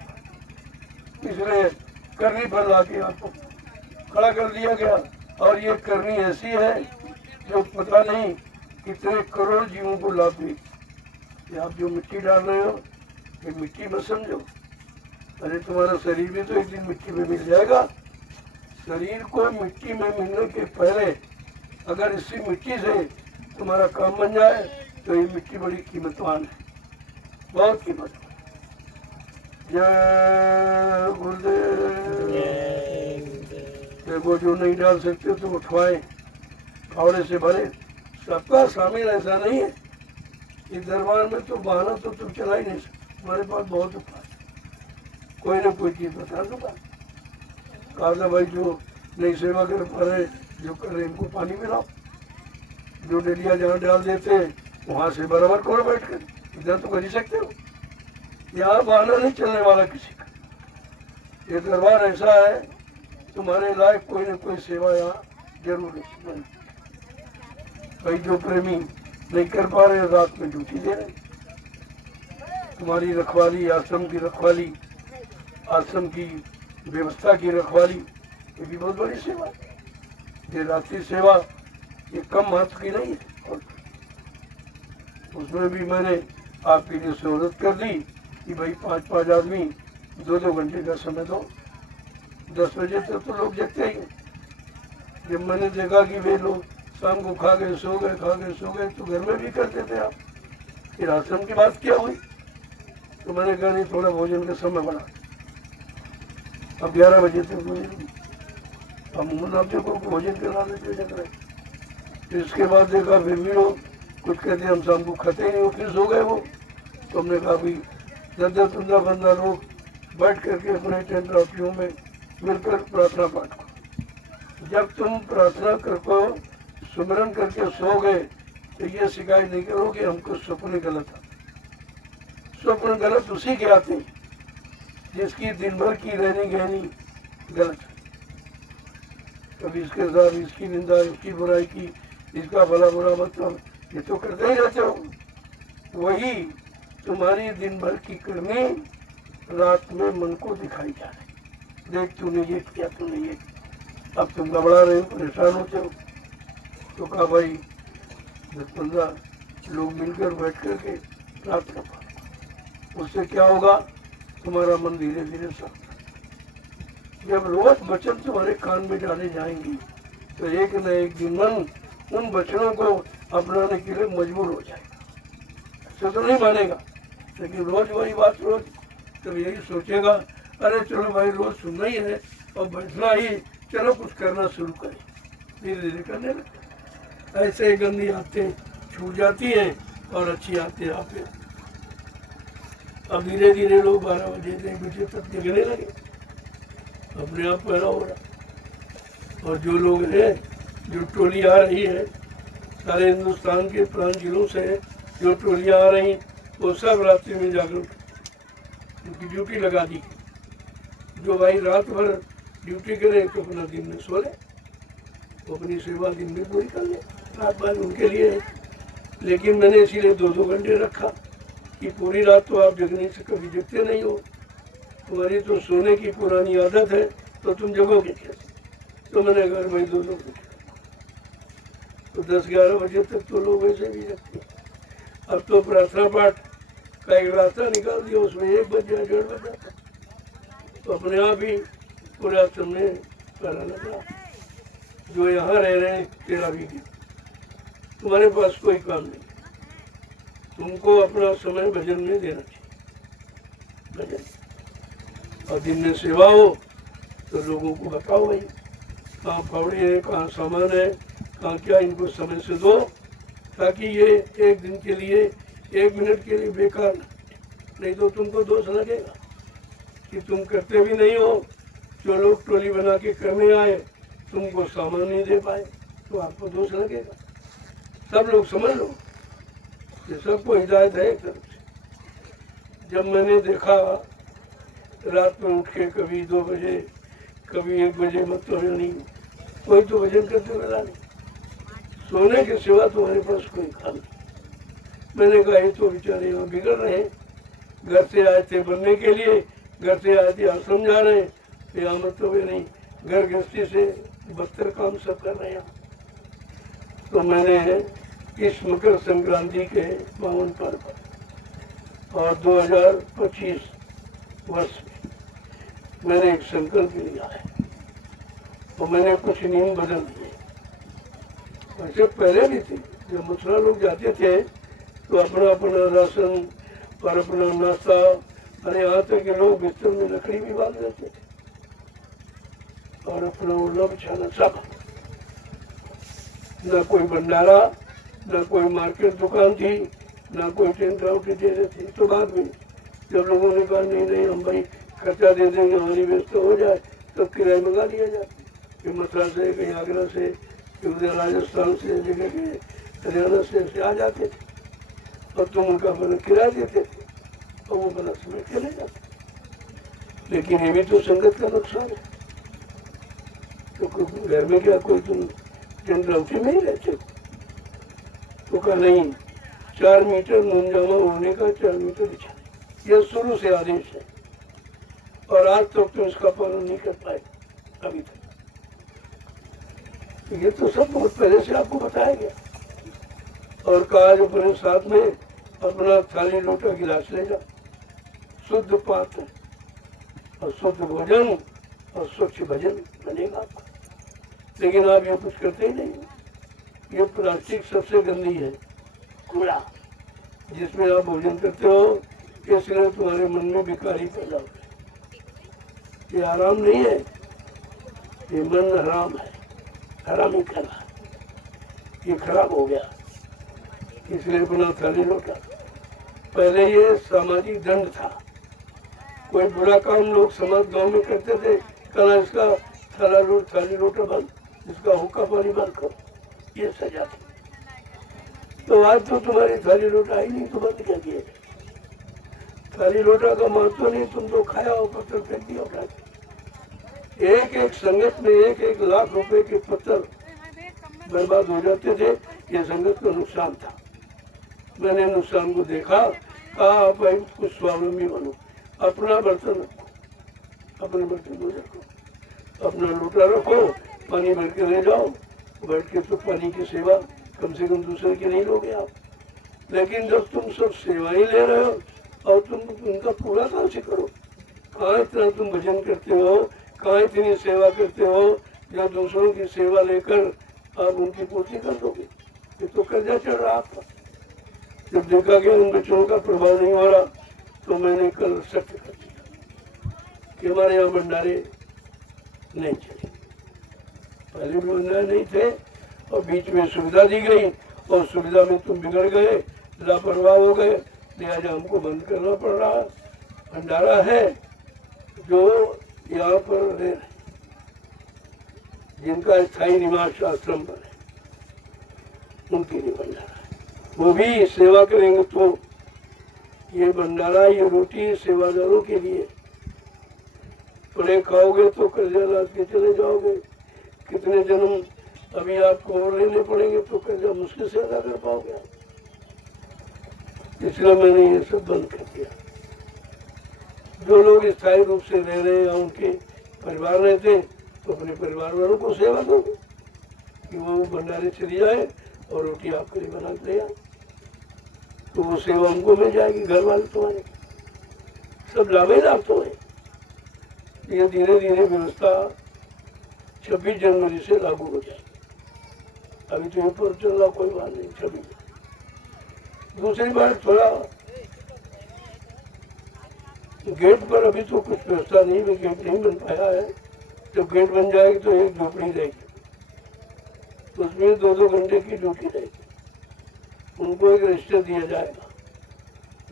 इसलिए करनी पर लाके आपको खड़ा कर दिया गया। और ये करनी ऐसी है जो पता नहीं कितने करोड़ जीवों को लाभ देगी। कि आप जो मिट्टी डाल रहे हो ये मिट्टी मत समझो, अरे तुम्हारा शरीर भी तो एक दिन मिट्टी में मिल जाएगा। शरीर को मिट्टी में मिलने के पहले अगर इसी मिट्टी से तुम्हारा काम बन जाए तो ये मिट्टी बड़ी कीमतवान है, बहुत कीमत। जय गुरुदेव। देखो जो नहीं डाल सकते तो उठवाए, फावड़े से भरे। सबका शामिल ऐसा नहीं है। इस दरबार में तो बहाना तो तुम चला ही नहीं सकते, हमारे पास बहुत उपाय, कोई ना कोई चीज बता दूंगा। कहा था भाई जो नहीं सेवा कर पा रहे, जो कर रहे इनको पानी पिलाओ, जो डेलिया जहाँ डाल देते वहां से बराबर करो बैठ कर, इधर तो कर ही सकते हो। यहाँ बहाना नहीं चलने वाला किसी का। ये दरबार ऐसा है, तुम्हारे लायक कोई न कोई सेवा यहाँ जरूर है। कई जो प्रेमी नहीं कर पा रहे रात में ड्यूटी दे रहे, तुम्हारी रखवाली, आश्रम की रखवाली, आश्रम की व्यवस्था की रखवाली, ये भी बहुत बड़ी सेवा है। ये रात्रि सेवा ये कम महत्व की नहीं है। और उसमें भी मैंने आपके लिए सहूलत कर दी कि भाई 5-5 आदमी 2-2 घंटे का समय दो। 10 बजे तक तो लोग जगते ही। जब मैंने देखा कि वे लोग शाम को खा गए सो गए, खा गए सो गए, तो घर में भी करते थे आप, फिर आश्रम की बात क्या हुई। तो मैंने कहा नहीं, थोड़ा भोजन का समय बढ़ा, अब 11 बजे तक भोजन, हम आप देखो भोजन करा देते जग रहे। फिर इसके बाद देखा फिर भी लोग कुछ कहते हम शाम को खाते ही नहीं हो, फिर सो गए वो। तो हमने कहा भाई 10-10, 15-15 लोग बैठ करके अपने टेंट राउटियों में मिलकर प्रार्थना पाठ करो। जब तुम प्रार्थना करको सुमरन करके सो गए तो ये शिकायत नहीं करो कि हमको स्वप्न गलत है। स्वप्न गलत उसी के आते जिसकी दिन भर की रहनी गहनी गलत है। कभी इसके साथ इसकी निंदा, इसकी बुराई की, इसका भला बुरा मतलब, ये तो करते ही रहते हो। वही तुम्हारी दिन भर की करनी रात में मन को दिखाई जा रही, देख तूने ये किया, तूने ये। अब तुम घबरा रहे हो, परेशान होते हो। तो कहा भाई 10-15 लोग मिलकर बैठ करके प्रार्थना करो, उससे क्या होगा, तुम्हारा मन धीरे धीरे शांत। जब रोज वचन तुम्हारे कान में डाले जाएंगे तो एक न एक दिन मन उन वचनों को अपनाने के लिए मजबूर हो जाएगा। ऐसा तो नहीं मानेगा, लेकिन रोज वही बात रोज, तो यही सोचेगा अरे चलो भाई रोज सुनना ही है और बैठना ही, चलो कुछ करना शुरू करें। धीरे धीरे करने लगते। ऐसे ही गंदी आदतें छूट जाती है और अच्छी आदतें आते। अब धीरे धीरे लोग 12 बजे 1 बजे तक जगने लगे, अपने आप पैदा हो रहा। और जो लोग हैं, जो टोली आ रही है सारे हिंदुस्तान के प्रांत जिलों से, जो टोलियाँ आ रही वो सब रात्रि में जागरूक, उनकी ड्यूटी लगा दी। जो भाई रात भर ड्यूटी करे तो अपना दिन में सो ले, वो अपनी सेवा दिन में पूरी कर ले, रात भर उनके लिए है। लेकिन मैंने इसीलिए 2-2 घंटे रखा कि पूरी रात तो आप जगने से कभी जगते नहीं हो, तुम्हारी तो सोने की पुरानी आदत है, तो तुम जगोगे कैसे? तो मैंने कहा भाई 2-2 घंटे, तो 10-11 बजे तक तो लोग वैसे भी जगते। अब तो प्रार्थना पाठ का एक रास्ता निकाल दिया, उसमें 1 बज या 1:30 बज जाता, तो अपने आप ही पूरा समय करना लगा। जो यहाँ रह रहे हैं तेरा भी क्या, तुम्हारे पास कोई काम नहीं, तुमको अपना समय भजन में देना चाहिए, भजन। और दिन में सेवा हो तो लोगों को बताओ भाई कहाँ फावड़े हैं, कहाँ सामान है, कहाँ क्या, इनको समय से दो, ताकि ये एक दिन के लिए 1 मिनट के लिए बेकार न, नहीं तो तुमको दोष लगेगा कि तुम करते भी नहीं हो। जो लोग टोली बना के करने आए तुमको सामान नहीं दे पाए तो आपको दोष लगेगा। सब लोग समझ लो कि सबको हिदायत है एक तरफ से। जब मैंने देखा रात में उठ के कभी 2 बजे कभी 1 बजे, मतलब नहीं, कोई तो भजन करते मिला नहीं, सोने के सिवा तुम्हारे पास कोई काम नहीं। मैंने कहा ये तो बेचारे यहाँ बिगड़ रहे हैं, घर से आए थे बनने के लिए, घर से आए थे आश्रम जा रहे हैं, यहाँ मतलब ये नहीं, घर गृहस्थी से 72 काम सब कर रहे हैं। तो मैंने इस मकर संक्रांति के पावन पर्व पर और 2025 वर्ष में मैंने एक संकल्प लिया है और मैंने कुछ नियम बदल दिए। वैसे पहले भी थी, जब मथुरा लोग जाते थे तो अपना अपना राशन और अपना नाश्ता, अरे यहाँ तक के लोग बिस्तर में लकड़ी भी बांध देते थे और अपना उल्ला बिछाना सब, न कोई भंडारा, न कोई मार्केट दुकान थी, न कोई टेंट हाउस दे रहे थे। तो बाद में जब लोगों ने कहा नहीं नहीं हम भाई खर्चा दे देंगे, हमारी व्यवस्था हो जाए, तो किराए मंगा लिया जाए, कहीं मथुरा से, कहीं आगरा से, उधर राजस्थान से, जगह के हरियाणा से ऐसे आ जाते थे और तुम उनका बना किराया देते थे और वो बना समय चले जाते। लेकिन ये भी तो संगत का नुकसान है। तो घर में क्या कोई तुम जनरौटी में ही रहते हो? तो कहा नहीं, 4 मीटर मुंजामा होने का 4 मीटर बिछा, यह शुरू से आदेश है और आज तक तो तुम इसका पालन नहीं कर पाए अभी तक। ये तो सब बहुत पहले से आपको बताया गया। और कहा जो अपने साथ में अपना थाली लोटा गिलास ले जा, शुद्ध पात्र और शुद्ध भोजन और स्वच्छ भजन बनेगा आपका। लेकिन आप ये कुछ करते ही नहीं। ये प्लास्टिक सबसे गंदी है, कूड़ा, जिसमें आप भोजन करते हो, इसलिए तुम्हारे मन में विकारी पैदा होता है। ये आराम नहीं है, ये मन हराम है, हरामी कर रहा है, ये खराब हो गया। इसलिए अपना थाली लोटा, पहले ये सामाजिक दंड था। कोई बुरा काम लोग समाज गांव में करते थे, कहना इसका थाली लोटा बंद, इसका हुक्का पानी बंद करो, ये सजा थी। तो आज तो तुम्हारी थाली लोटा ही नहीं, तो बंद क्या किया? थाली लोटा का महत्व नहीं, तुम तो खाया हो, पत्थर फेंक दिया उठा के। एक एक संगत में 1-1 लाख रुपए के पत्थर बर्बाद हो जाते थे। ये संगत का नुकसान था। मैंने नुकसान को देखा, कहा भाई कुछ स्वावलंबी बनो, अपना बर्तन रखो, अपने बर्तन को रखो, अपना लोटा रखो, पानी भर के ले जाओ, बैठ के तो पानी की सेवा कम से कम दूसरे की नहीं लोगे आप। लेकिन जब तुम सब सेवाएं ले रहे हो और तुम उनका पूरा काम से करो, कहाँ इतना तुम भजन करते हो, कहाँ इतनी सेवा करते हो, या दूसरों की सेवा लेकर आप उनकी पूर्ति कर दोगे? ये तो कर्जा चढ़ रहा आपका। जब देखा कि उन बच्चों का प्रभाव नहीं हो रहा, तो मैंने कल सत्य कर दिया कि हमारे यहाँ भंडारे नहीं चले। पहले भी भंडारे नहीं थे और बीच में सुविधा दी गई और सुविधा में तुम बिगड़ गए, लापरवाह हो गए, लिहाजा हमको बंद करना पड़ रहा है। भंडारा है जो यहाँ पर रह रहे, जिनका स्थायी निवास आश्रम पर है, उनके लिए भंडारा है। वो भी सेवा करेंगे तो ये भंडारा, ये रोटी सेवादारों के लिए। पड़े खाओगे तो कर्जा लाद के चले जाओगे। कितने जन्म अभी आपको और लेने पड़ेंगे तो कैसे मुश्किल से अदा कर पाओगे आप। इसलिए मैंने ये सब बंद कर दिया। जो लोग स्थायी रूप से रह रहे हैं या उनके परिवार रहते हैं तो अपने परिवार वालों को सेवा दो कि वो भंडारे चली जाए और रोटी आपके लिए बना के ले आए, तो वो सेवा उनको मिल जाएगी। घर वाले तुम्हारे सब लाभेदार तो है। ये धीरे धीरे व्यवस्था 26 जनवरी से लागू हो जाएगी। अभी तो ये पर चल रहा, कोई बात नहीं। 26 दूसरी बात, थोड़ा गेट पर अभी तो कुछ व्यवस्था नहीं, भी गेट नहीं बन पाया है। जब गेट बन जाएगी तो एक झोपड़ी रहेगी, उसमें 2-2 घंटे की ड्यूटी रहेगी। उनको एक रजिस्टर दिया जाएगा,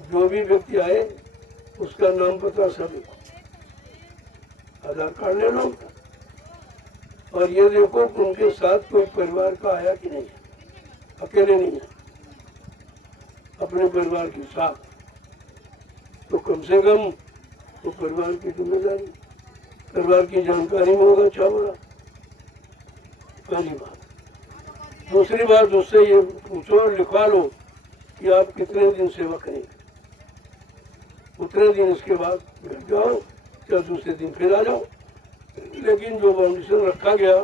जो भी व्यक्ति आए उसका नाम पता सभी, आधार कार्ड ले लो और ये देखो कि उनके साथ कोई परिवार का आया कि नहीं, अकेले नहीं है, अपने परिवार के साथ। तो कम से कम तो परिवार की जिम्मेदारी, परिवार की जानकारी में होगा अच्छा बुरा, पहली बात। दूसरी बात, उससे ये पूछो और लिखवा लो कि आप कितने दिन सेवा करेंगे। उतने दिन इसके बाद घर जाओ, या दूसरे दिन फिर आ जाओ। लेकिन जो बाउंडेशन रखा गया,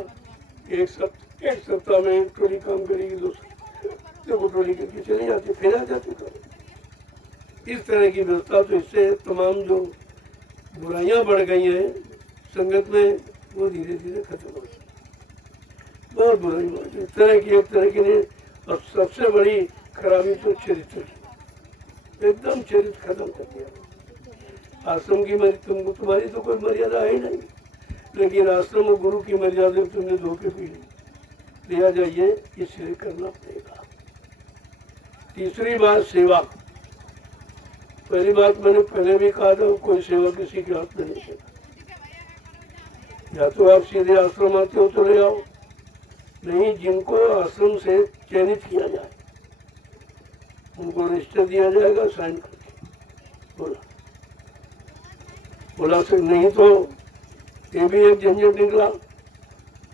एक सप्ताह में एक टोली काम करेगी, दूसरी टोली करके चली जाती, फिर आ जाती। तो इस तरह की व्यवस्था, तो इससे तमाम जो बुराइयां बढ़ गई हैं संगत में, वो धीरे धीरे खत्म हो गई। बहुत बुराई बढ़ गई, एक तरह की नहीं। और सबसे बड़ी खराबी तो चरित्र की, एकदम चरित्र खत्म कर दिया। आश्रम की तुम्हारी तो कोई मर्यादा है ही नहीं, लेकिन आश्रम और गुरु की मर्यादा तुमने धोखे पी ली। लिया जाइए, इसलिए करना पड़ेगा। तीसरी बात, सेवा। पहली बात मैंने पहले भी कहा था, कोई सेवा किसी के हाथ में नहीं है। या तो आप सीधे आश्रम आते हो तो ले आओ, नहीं जिनको आश्रम से चयनित किया जाए उनको रजिस्टर दिया जाएगा, साइन करके बोला सक। नहीं तो ये भी एक झंझट निकला।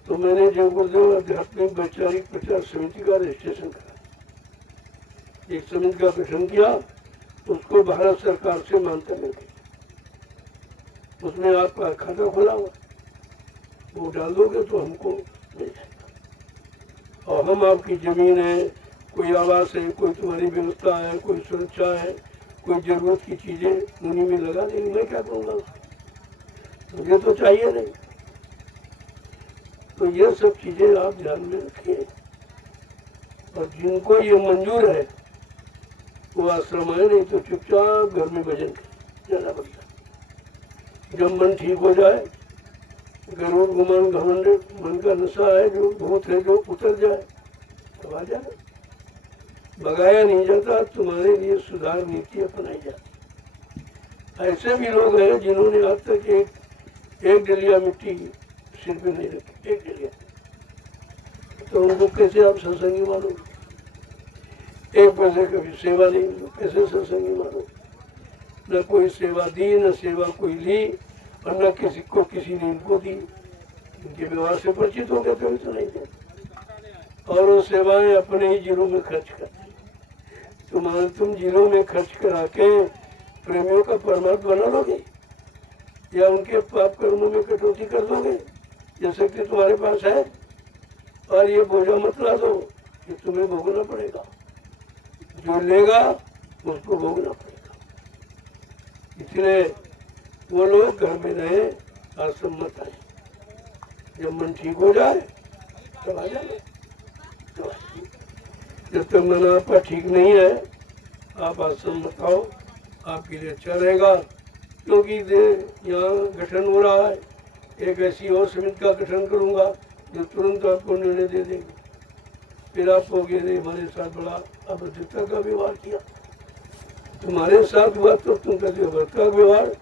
तो मैंने जय गुरुदेव आध्यात्मिक वैचारिक प्रचार समिति का रजिस्ट्रेशन करा, एक समिति का गठन किया, उसको भारत सरकार से मान्यता मिल गई। उसमें आपका खाता खुला हुआ, वो डाल दोगे तो हमको मिल जाएगा। और हम आपकी जमीन है, कोई आवास है, कोई तुम्हारी व्यवस्था है, कोई सुरक्षा है, कोई जरूरत की चीजें उन्हीं में लगा देंगे। मैं क्या करूँगा उसको, मुझे तो चाहिए नहीं। तो ये सब चीजें आप ध्यान में रखिए। और जिनको ये मंजूर है वो आश्रम आए, नहीं तो चुपचाप घर में भजन जाना पड़ता है। जब मन ठीक हो जाए, गरुड़ गुमान घमंड मन का नशा है, जो भूत है जो उतर जाए, तब आ जाना। भगाया नहीं जाता, तुम्हारे लिए सुधार नीति अपनाई जाती। ऐसे भी लोग हैं जिन्होंने आज तक एक डलिया मिट्टी सिर पे नहीं रखी, एक डलिया। तो उनको कैसे आप सत्संगी मानोगे? एक पैसे कभी सेवा नहीं, कैसे सत्संगी मानो? न कोई सेवा दी, न सेवा कोई ली, और न किसी को किसी ने इनको दी। इनके व्यवहार से परिचित हो गया, कभी तो नहीं थे। और वो सेवाएं अपने ही जिलों में खर्च करते। तुम जिलों में खर्च करा के प्रेमियों का परमात्मा बना लोगे, या उनके पाप कर्मों में कटौती कर दोगे? ये शक्ति तुम्हारे पास है। और ये बोझा मत ला दो, ये तुम्हें भोगना पड़ेगा। जो लेगा उसको भोगना पड़ेगा। इसलिए वो लोग घर में रहे, आश्रम मत आए। जब मन ठीक हो जाए तब आ जाए। जब तक मन आपका ठीक नहीं है, आप आश्रम मत आओ, आपके लिए अच्छा रहेगा। क्योंकि यहाँ गठन हो रहा है, एक ऐसी और समिति का गठन करूँगा जो तुरंत आपको निर्णय दे देगी। फिर आप कहोगे हमारे साथ बड़ा अभद्रता का व्यवहार किया। तुम्हारे साथ हुआ तो तुम कहते हो अभद्रता का व्यवहार,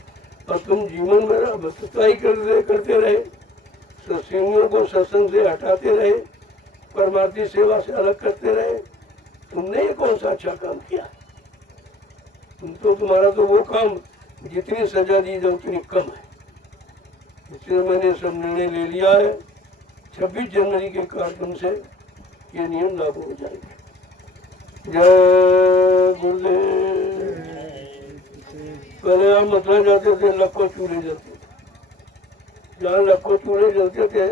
और तुम जीवन में अभद्रता ही करते रहे, सत्संगियों को सत्संग से हटाते रहे, परमार्थी सेवा से अलग करते रहे। तुमने ये कौन सा अच्छा काम किया? तुम्हारा तो वो काम जितनी सजा दी जाए उतनी कम है। इसलिए मैंने सब निर्णय ले लिया है। 26 जनवरी के कार्यक्रम से ये नियम लागू हो जाएंगे। जय गुरुदेव। पहले हम मथुरा जाते थे, लाखों चूल्हे जलते थे। जहाँ लाखों चूल्हे जलते थे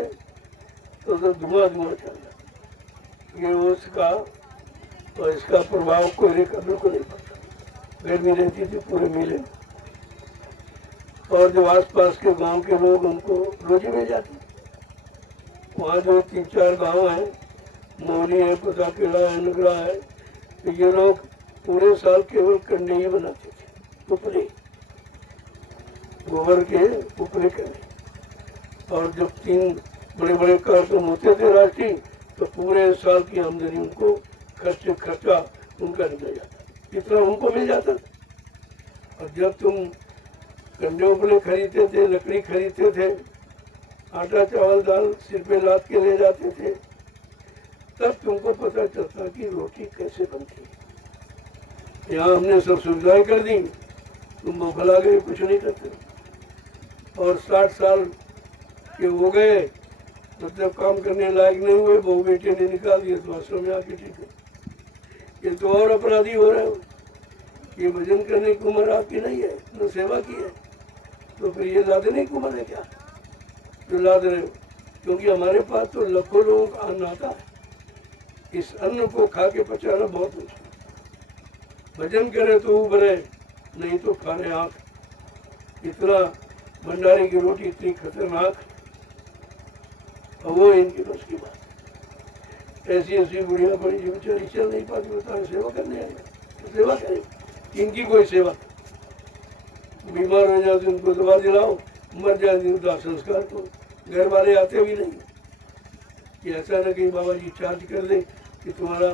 तो धुआं धुआं चल रहा। ये उसका और इसका प्रभाव कोयले का बिल्कुल नहीं पड़ता। गर्मी रहती थी पूरे मेले में, और जो आसपास के गांव के लोग उनको रोजी मिल जाती। वहाँ जो 3-4 गांव हैं, मोरी है, पताकेड़ा है, नगरा है, तो ये लोग पूरे साल केवल कंडे ही बनाते थे, उपले, गोबर के उपले करने। और जब 3 बड़े बड़े कार्यक्रम होते थे राष्ट्रीय, तो पूरे साल की आमदनी उनको खर्चा उनका निकल जाता, इतना उनको मिल जाता। और जब तुम कंडे उपले खरीदते थे, लकड़ी खरीदते थे, आटा चावल दाल सिर पे लाद के ले जाते थे, तब तुमको पता चलता कि रोटी कैसे बनती है। यहाँ हमने सब सुविधाएं कर दी, तुम बौखला गए, कुछ नहीं करते। और 60 साल के हो गए, मतलब काम करने लायक नहीं हुए, बहू बेटे ने निकाल दिए तो आश्रम में आके ठीक है। ये तो और अपराधी हो रहे हो। ये भजन करने की उम्र आपकी नहीं है, न सेवा की है, तो फिर ये लादने की उम्र है क्या जो लाद रहे हो? क्योंकि हमारे पास तो लाखों लोगों का अन्न आता है। इस अन्न को खा के पचाना बहुत मुश्किल। भजन करे तो उभरे, नहीं तो खाने आँख। इतना भंडारे की रोटी इतनी खतरनाक, और वो इनकी बस की बात। ऐसी ऐसी बुढ़िया बड़ी जो बेचारी चल नहीं पाती, बता सेवा करने आई, तो सेवा करें। इनकी कोई सेवा, बीमार हो जाते उनको दवा दिलाओ, मर जाते उनका संस्कार करो। घर वाले आते भी नहीं कि ऐसा न कि बाबा जी चार्ज कर दे कि तुम्हारा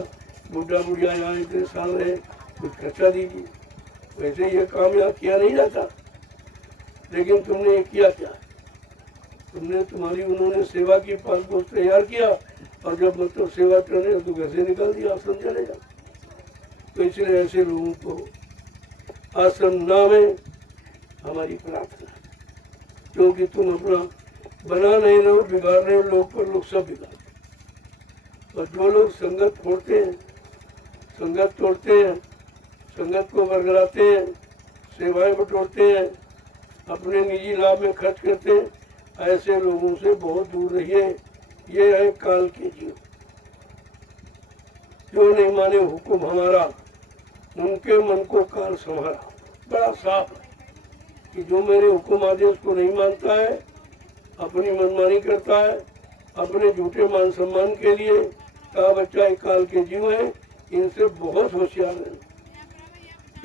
बुढ़ा बुढ़िया यहाँ इतने साल रहे, कुछ खर्चा दीजिए। वैसे ये काम यहाँ किया नहीं जाता, लेकिन तुमने ये किया क्या? तुमने तुम्हारी उन्होंने सेवा की, 5 दोस्त तैयार किया, और जब मतलब सेवा करने तो घर से निकाल दिया, आश्रम चले जा। तो इसलिए ऐसे लोगों को आश्रम ना में हमारी प्रार्थना, क्योंकि तुम अपना बना नहीं रहो, बिगाड़ रहे हो लोग पर, लोग सब बिगाड़। और जो लोग संगत फोड़ते हैं, संगत तोड़ते हैं, संगत को बरगलाते हैं, सेवाएं बटोरते हैं, अपने निजी लाभ में खर्च करते हैं, ऐसे लोगों से बहुत दूर रहिए। ये है काल के जीव। जो नहीं माने हुक्म हमारा, उनके मन को काल संभाला। बड़ा साफ है कि जो मेरे हुक्म आदेश को नहीं मानता है, अपनी मनमानी करता है, अपने झूठे मान सम्मान के लिए, का बच्चा एक काल के जीव है। इनसे बहुत होशियार है।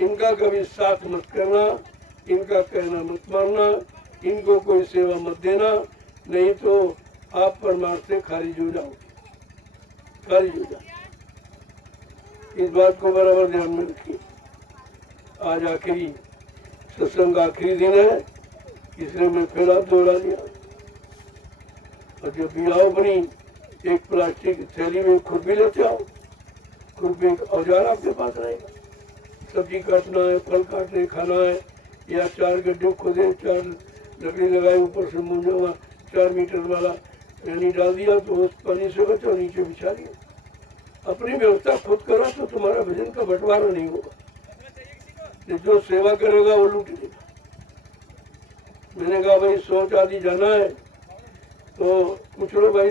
इनका कभी साथ मत करना, इनका कहना मत मानना, इनको कोई सेवा मत देना, नहीं तो आप परमार्थ से खारिज हो जाओगे, खारिज हो जाओगे। इस बात को बराबर ध्यान में रखिए। आज आखिरी सत्संग आखिरी दिन है, इसलिए मैं फिर आप दोहरा दिया। और जब भी आओ, अपनी एक प्लास्टिक थैली में खुरपी लेते आओ। खुरपी एक औजार आपके पास रहेगा। सब्जी काटना है, फल काटने खाना है, या 4 गड्ढे खोदे, 4 लकड़ी लगाए, ऊपर से मुंजा 4 मीटर वाला पानी डाल दिया, तो उस पानी से बचो, नीचे बिछा दिया। अपनी व्यवस्था खुद करो तो तुम्हारा भजन का बंटवारा नहीं होगा। जो सेवा करेगा वो लूट लेगा। मैंने कहा भाई 100 आदि जाना है, तो पूछ लो भाई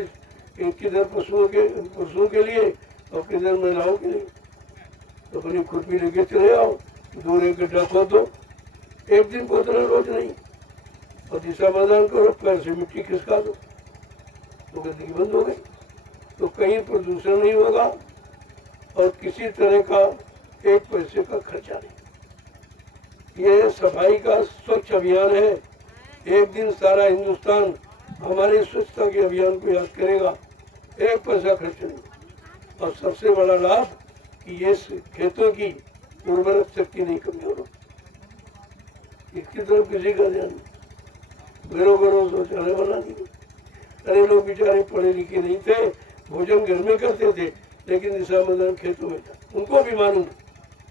किधर पशुओं के लिए और किधर महिलाओं के लिए। तो अपनी खुरपी लेके चले आओ, दूर एक गड्ढा खोदो, एक दिन खोदना, रोज नहीं, और दिशा मैदान करो, पैर से मिट्टी खिसका दो, तो गंदगी बंद हो गई। तो कहीं प्रदूषण नहीं होगा और किसी तरह का 1 पैसे का खर्चा नहीं। यह सफाई का स्वच्छ अभियान है। एक दिन सारा हिंदुस्तान हमारे स्वच्छता के अभियान को याद करेगा, 1 पैसा खर्च नहीं। और सबसे बड़ा लाभ कि ये खेतों की उर्वरक शक्ति नहीं कमजोर हो, इसकी तरफ किसी का ध्यान नहीं। घरों घरों शौचालय बना दिए। अरे लोग बेचारे पढ़े लिखे नहीं थे, भोजन घर में करते थे, लेकिन दिशा मैदान खेतों में था। उनको भी मालूम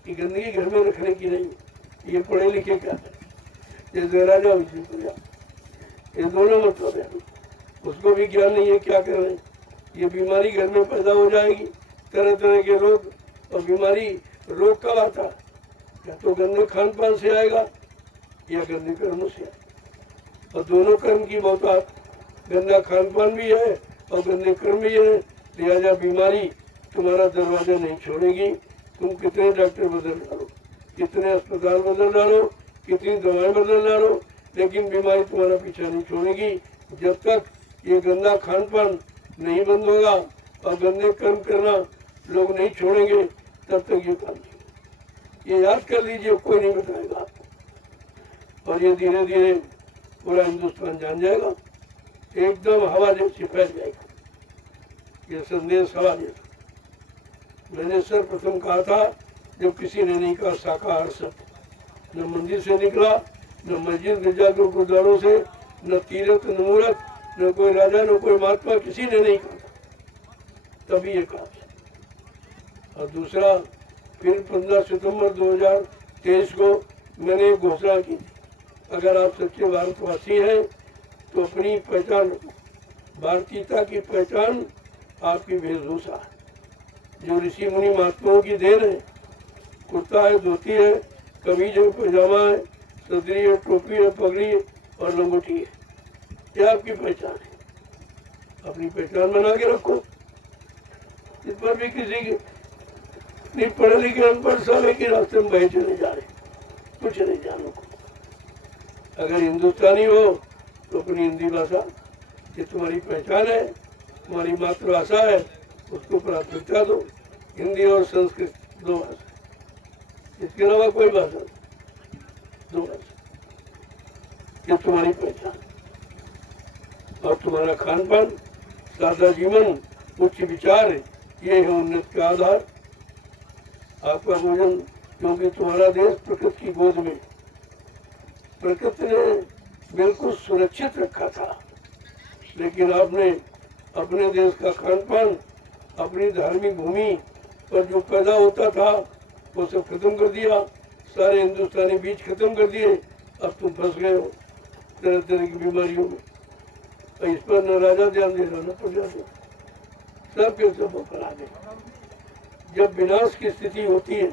कि गंदगी घर में रखने की नहीं, ये पढ़े लिखे क्या है, ये राजा विजय, ये दोनों मतलब है। उसको भी ज्ञान नहीं है क्या कर रहे हैं। ये बीमारी घर में पैदा हो जाएगी, तरह तरह के रोग। और बीमारी रोग कब आता है? या तो गंदे खान पान से आएगा या गंदे कर्मों से आएगा। और दोनों कर्म की बहुतायत, गंदा खान पान भी है और गंदे कर्म भी है। लिहाजा बीमारी तुम्हारा दरवाजा नहीं छोड़ेगी। तुम कितने डॉक्टर बदल डालो, कितने अस्पताल बदल डालो, कितनी दवाएं बदल डालो, लेकिन बीमारी तुम्हारा पीछा नहीं छोड़ेगी। जब तक ये गंदा खान पान नहीं बंद होगा और गंदे कर्म करना लोग नहीं छोड़ेंगे, तब तक ये काम नहीं। ये याद कर लीजिए, कोई नहीं बताएगा आपको। और ये धीरे धीरे पूरा हिंदुस्तान जान जाएगा, एकदम हवा जैसी फैल जाएगा ये संदेश, हवा जैसा। मैंने सर्वप्रथम कहा था, जब किसी ने नहीं कहा शाकाहार सत्य, न मंदिर से निकला, न मस्जिद गिरजा के गुरुद्वारों से, न तीर्थ न मूर्त, न कोई राजा न कोई महात्मा, किसी ने नहीं कहा, तभी ये कहा। और दूसरा, फिर 15 सितंबर 2023 को मैंने घोषणा की थी, अगर आप सच्चे भारतवासी हैं तो अपनी पहचान, भारतीयता की पहचान आपकी वेशभूषा है, जो ऋषि मुनि महात्माओं की देन है। कुर्ता है, धोती है, कमीज है, पैजामा है, सदरी है, टोपी है, पगड़ी है और लंगोटी है, यह आपकी पहचान है। अपनी पहचान बना के रखो। इस पर भी किसी के नहीं पढ़े लिखे अनपढ़ सब एक ही रास्ते में बहे चले जा रहे, कुछ नहीं जानो को। अगर हिंदुस्तानी हो तो अपनी हिंदी भाषा, ये तुम्हारी पहचान है, तुम्हारी मातृभाषा है, उसको प्राथमिकता दो। हिंदी और संस्कृत दो भाषा, इसके अलावा कोई भाषा नहीं, दो भाषा, ये तुम्हारी पहचान। और तुम्हारा खान पान, सादा जीवन, उच्च विचार, ये है उन्नत का आधार। आपका भोजन, क्योंकि तुम्हारा देश प्रकृति की गोद में, प्रकृति ने बिल्कुल सुरक्षित रखा था, लेकिन आपने अपने देश का खान पान, अपनी धार्मिक भूमि पर जो पैदा होता था वो सब खत्म कर दिया, सारे हिंदुस्तानी बीज खत्म कर दिए। अब तुम फंस गए हो तरह तरह की बीमारियों में। और इस पर न राजा ध्यान दे रहा, न प्रजा दे, सब के सब होकर आ गए। जब विनाश की स्थिति होती है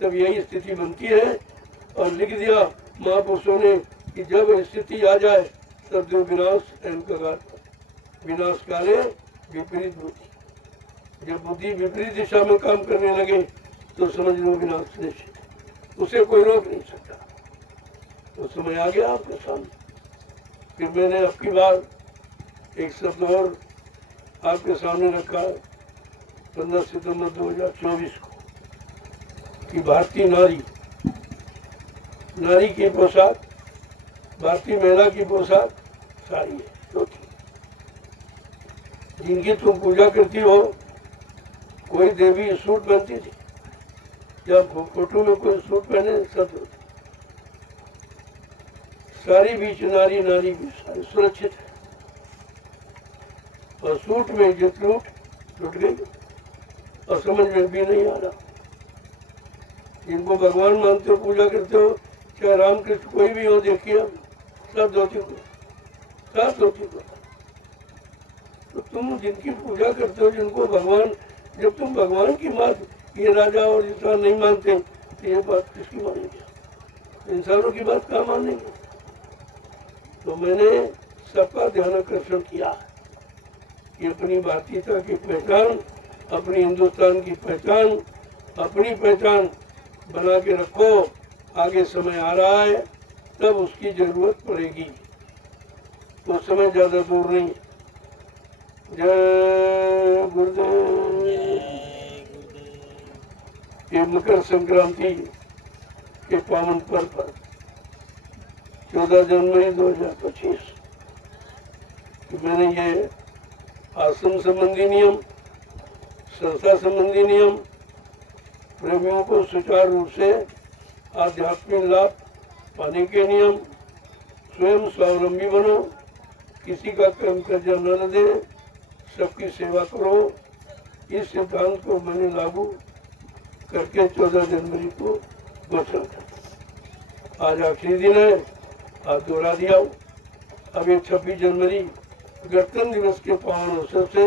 तब यही स्थिति बनती है। और लिख दिया महापुरुषों ने कि जब स्थिति आ जाए तब जो विनाश अहंकार, विनाश काले विपरीत बुद्धि। जब बुद्धि विपरीत दिशा में काम करने लगे तो समझ लो विनाश निश्चित है, उसे कोई रोक नहीं सकता। तो समय आ गया आपके सामने। फिर मैंने आपकी बार एक शब्द और आपके सामने रखा 15 सितंबर 2024 को कि भारतीय नारी, नारी की पोशाक, भारतीय महिला की पोशाक साड़ी है, धोती। जिनकी तुम पूजा करती हो, कोई देवी सूट पहनती थी, जब फोटो में कोई सूट पहने सब सारी बीच नारी, नारी भी सारी सुरक्षित है। और सूट में इज्जत लूट गई और समझ में भी नहीं आ रहा। जिनको भगवान मानते हो, पूजा करते हो, चाहे रामकृष्ण कोई भी हो, देखिए सब धोती को, सब धोती को। तो तुम जिनकी पूजा करते हो, जिनको भगवान, जब तुम भगवान की बात ये राजा और इंसान नहीं मानते तो ये बात किसकी मानेंगे? इंसानों की बात कहाँ मानेंगे? तो मैंने सबका ध्यान आकर्षण किया कि अपनी भारतीयता की पहचान, अपनी हिंदुस्तान की पहचान, अपनी पहचान बना के रखो। आगे समय आ रहा है तब उसकी जरूरत पड़ेगी, वो समय ज्यादा दूर नहीं। जय गुरुदेव। ये मकर संक्रांति के पावन पर्व पर 14 जनवरी 2025 मैंने ये आश्रम संबंधी नियम, संस्था संबंधी नियम, प्रेमियों को सुचारू रूप से आध्यात्मिक लाभ पाने के नियम, स्वयं स्वावलंबी बनो, किसी का कर्म कर्जा न दे, सबकी सेवा करो, इस सिद्धांत को मैंने लागू करके 14 जनवरी को घोषणा कर। आज आखिरी दिन है, आज दोहरा दिया। अब ये 26 जनवरी गणतंत्र दिवस के पावन अवसर से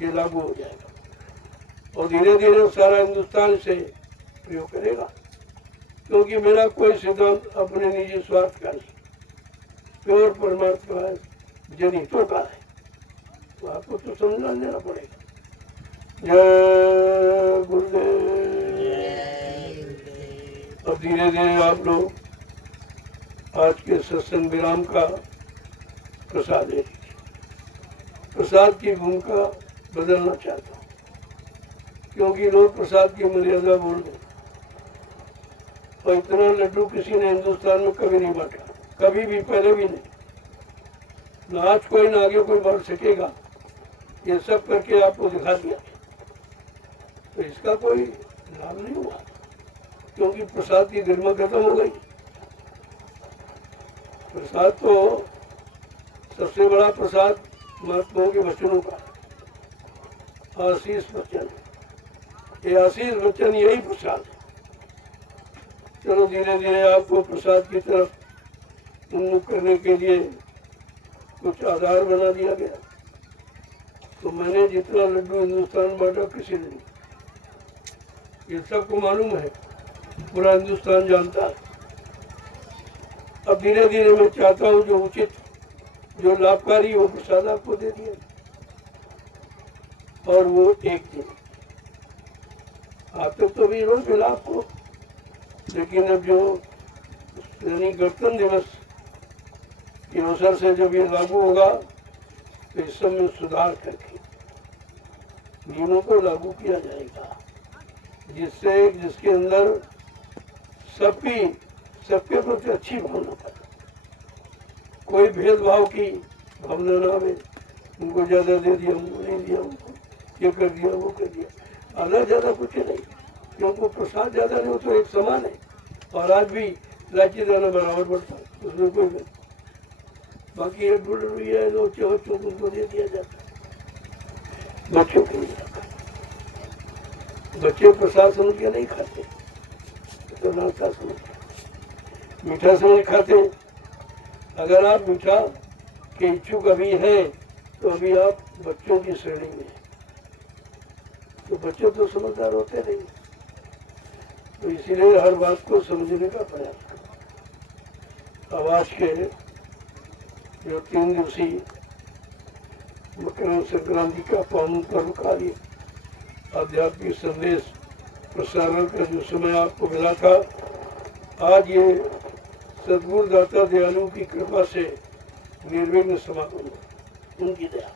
ये लागू हो जाएगा और धीरे धीरे सारा हिंदुस्तान से प्रयोग करेगा, क्योंकि मेरा कोई सिद्धांत अपने निजी स्वार्थ का नहीं, प्योर परमात्मा है, जनहितों का है। तो आपको तो समझना लेना पड़ेगा। जय गुरुदेव। और धीरे धीरे आप लोग आज के सत्संग विराम का प्रसाद ले लीजिए। प्रसाद की भूमिका बदलना चाहता हूँ, क्योंकि लोग प्रसाद की मर्यादा भूल गए और इतना लड्डू किसी ने हिंदुस्तान में कभी नहीं बांटा, कभी भी, पहले भी नहीं, ना आज कोई ना आगे कोई बांट सकेगा। ये सब करके आपको दिखा दिया, तो इसका कोई लाभ नहीं हुआ, क्योंकि प्रसाद की गरिमा खत्म हो गई। प्रसाद तो सबसे बड़ा प्रसाद महात्माओं के वचनों का, आशीष वचन। ये आशीष वचन यही प्रसाद है। चलो धीरे धीरे आपको प्रसाद की तरफ उन्मुख करने के लिए कुछ आधार बना दिया गया। तो मैंने जितना लड्डू हिंदुस्तान बांटा किसी ने नहीं, ये सबको मालूम है, पूरा हिंदुस्तान जानता है। अब धीरे धीरे मैं चाहता हूँ जो उचित, जो लाभकारी वो प्रसाद आपको दे दिया, और वो एक दिन आप तक तो भी रोज मिला आपको, लेकिन अब जो यानी गणतंत्र दिवस के अवसर से जब ये लागू होगा तो इस सब में सुधार करके नियमों को लागू किया जाएगा, जिससे जिसके अंदर सबके प्रति अच्छी भावना पैदा, कोई भेदभाव की भावना ना आवे, उनको ज्यादा दे दिया, उनको नहीं दिया, उनको ये कर दिया, वो कर दिया, आधा ज्यादा कुछ नहीं, क्योंकि प्रसाद ज्यादा नहीं हो तो एक समान है। और आज भी इलायची दाना बराबर बढ़ता है, उसमें कोई नहीं। बाकी एक बुढ़ हुई है, बच्चों को उनको दे दिया जाता है, बच्चों को नहीं जाता। बच्चे प्रसाद समझ के नहीं खाते, तो नाश्ता समझ के, मीठा समझ खाते। अगर आप मीठा के इच्छुक अभी हैं तो अभी आप बच्चों की श्रेणी में हैं, तो बच्चे तो समझदार होते नहीं, तो इसीलिए हर बात को समझने का प्रयास करो। अब आज के जो 3 दिवसीय मकर संक्रांति का पावन पर्व का ये आध्यात्मिक संदेश प्रसारण का जो समय आपको मिला था, आज ये सद्गुरु दाता दयालु की कृपा से निर्विघ्न समापन हो। उनकी दया,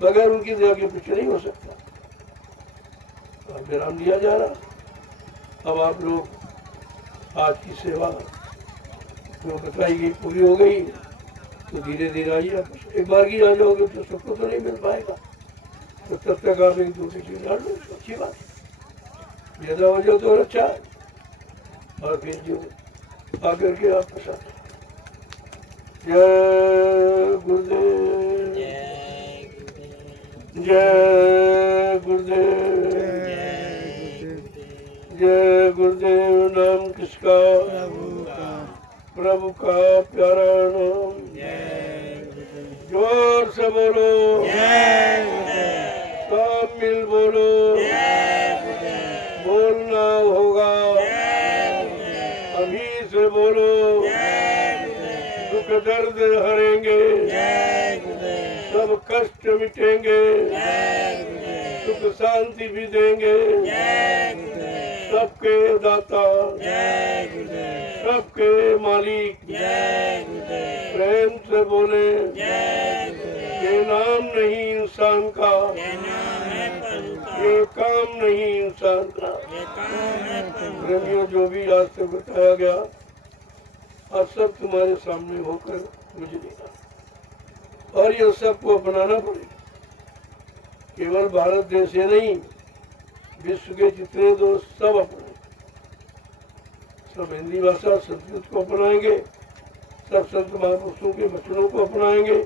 बगैर उनकी दया के कुछ नहीं हो सकता। अब विराम दिया जा रहा। अब आप लोग आज की सेवा जो बताई गई पूरी हो गई, तो धीरे धीरे आइए। आप एक बार की आ जाओगे तो सबको तो नहीं मिल पाएगा, तो तब तक आप एक दूसरी चीज डाल लो, अच्छी बात है। ज्यादा हो जाओ तो अच्छा है। और फिर जो आकर के आपके साथ जय गुरुदेव, जय गुरुदेव, जय गुरुदेव। नाम किसका? प्रभु का प्यारा नाम। जोर से बोलो, सब मिल बोलो, बोलना होगा, अभी से बोलो। दुख दर्द हरेंगे, सब कष्ट मिटेंगे, सुख शांति भी देंगे, सबके दाता, सबके मालिक। प्रेम से बोले, ये नाम नहीं इंसान का, ये काम नहीं इंसान का। प्रेमियों, जो भी आज से बताया गया, अब सब तुम्हारे सामने होकर मुझे देखा, और ये सबको अपनाना पड़ेगा। केवल भारत देश ही नहीं, विश्व के जितने दोस्त सब अपनाएंगे, सब हिंदी भाषा संस्कृत को अपनाएंगे, सब संत महापुरुषों के वचनों को अपनाएंगे।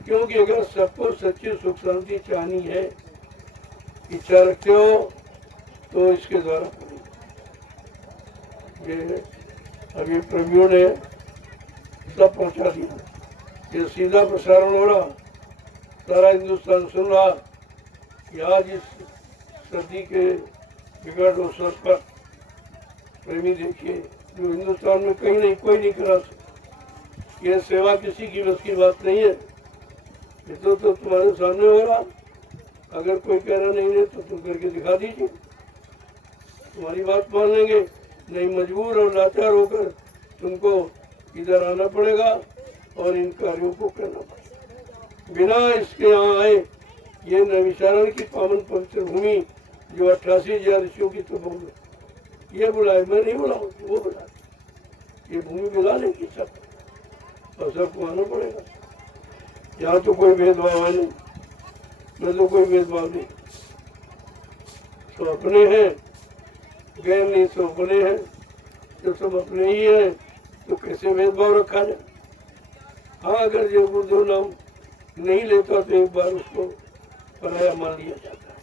क्योंकि अगर सबको सच्ची सुख शांति चाहनी है, इच्छा रखते हो, तो इसके द्वारा ये अभी प्रभुओं ने सब पहुंचा दिया। ये सीधा प्रसारण हो रहा, सारा हिंदुस्तान सुन रहा कि आज इस सदी के बिगड़ अवसर पर प्रेमी देखिए जो हिंदुस्तान में कहीं नहीं कोई नहीं करा सकता। यह सेवा किसी की बस की बात नहीं है। ये तो तुम्हारे सामने हो रहा। अगर कोई कहना नहीं है तो तुम करके दिखा दीजिए, तुम्हारी बात मान लेंगे। नहीं मजबूर और लाचार होकर तुमको इधर आना पड़ेगा और इन कार्यों को करना पड़ेगा। बिना इसके यहाँ आए ये नैमिषारण्य की पावन पवित्र भूमि जो 88,000 ऋषियों की तपोभूमि है, ये बुलाए, मैं नहीं बुलाऊँ, वो बुलाए। ये भूमि बुला लेगी सब और सबको आना पड़ेगा। यहाँ तो कोई भेदभाव है नहीं, मैं तो कोई भेदभाव नहीं। तो अपने हैं, गैर नहीं तो अपने हैं। जो सब अपने ही हैं तो कैसे भेदभाव रखा जाए। हाँ, अगर जो गुरुदेव नाम नहीं लेता तो एक बार उसको पराया मान लिया जाता है,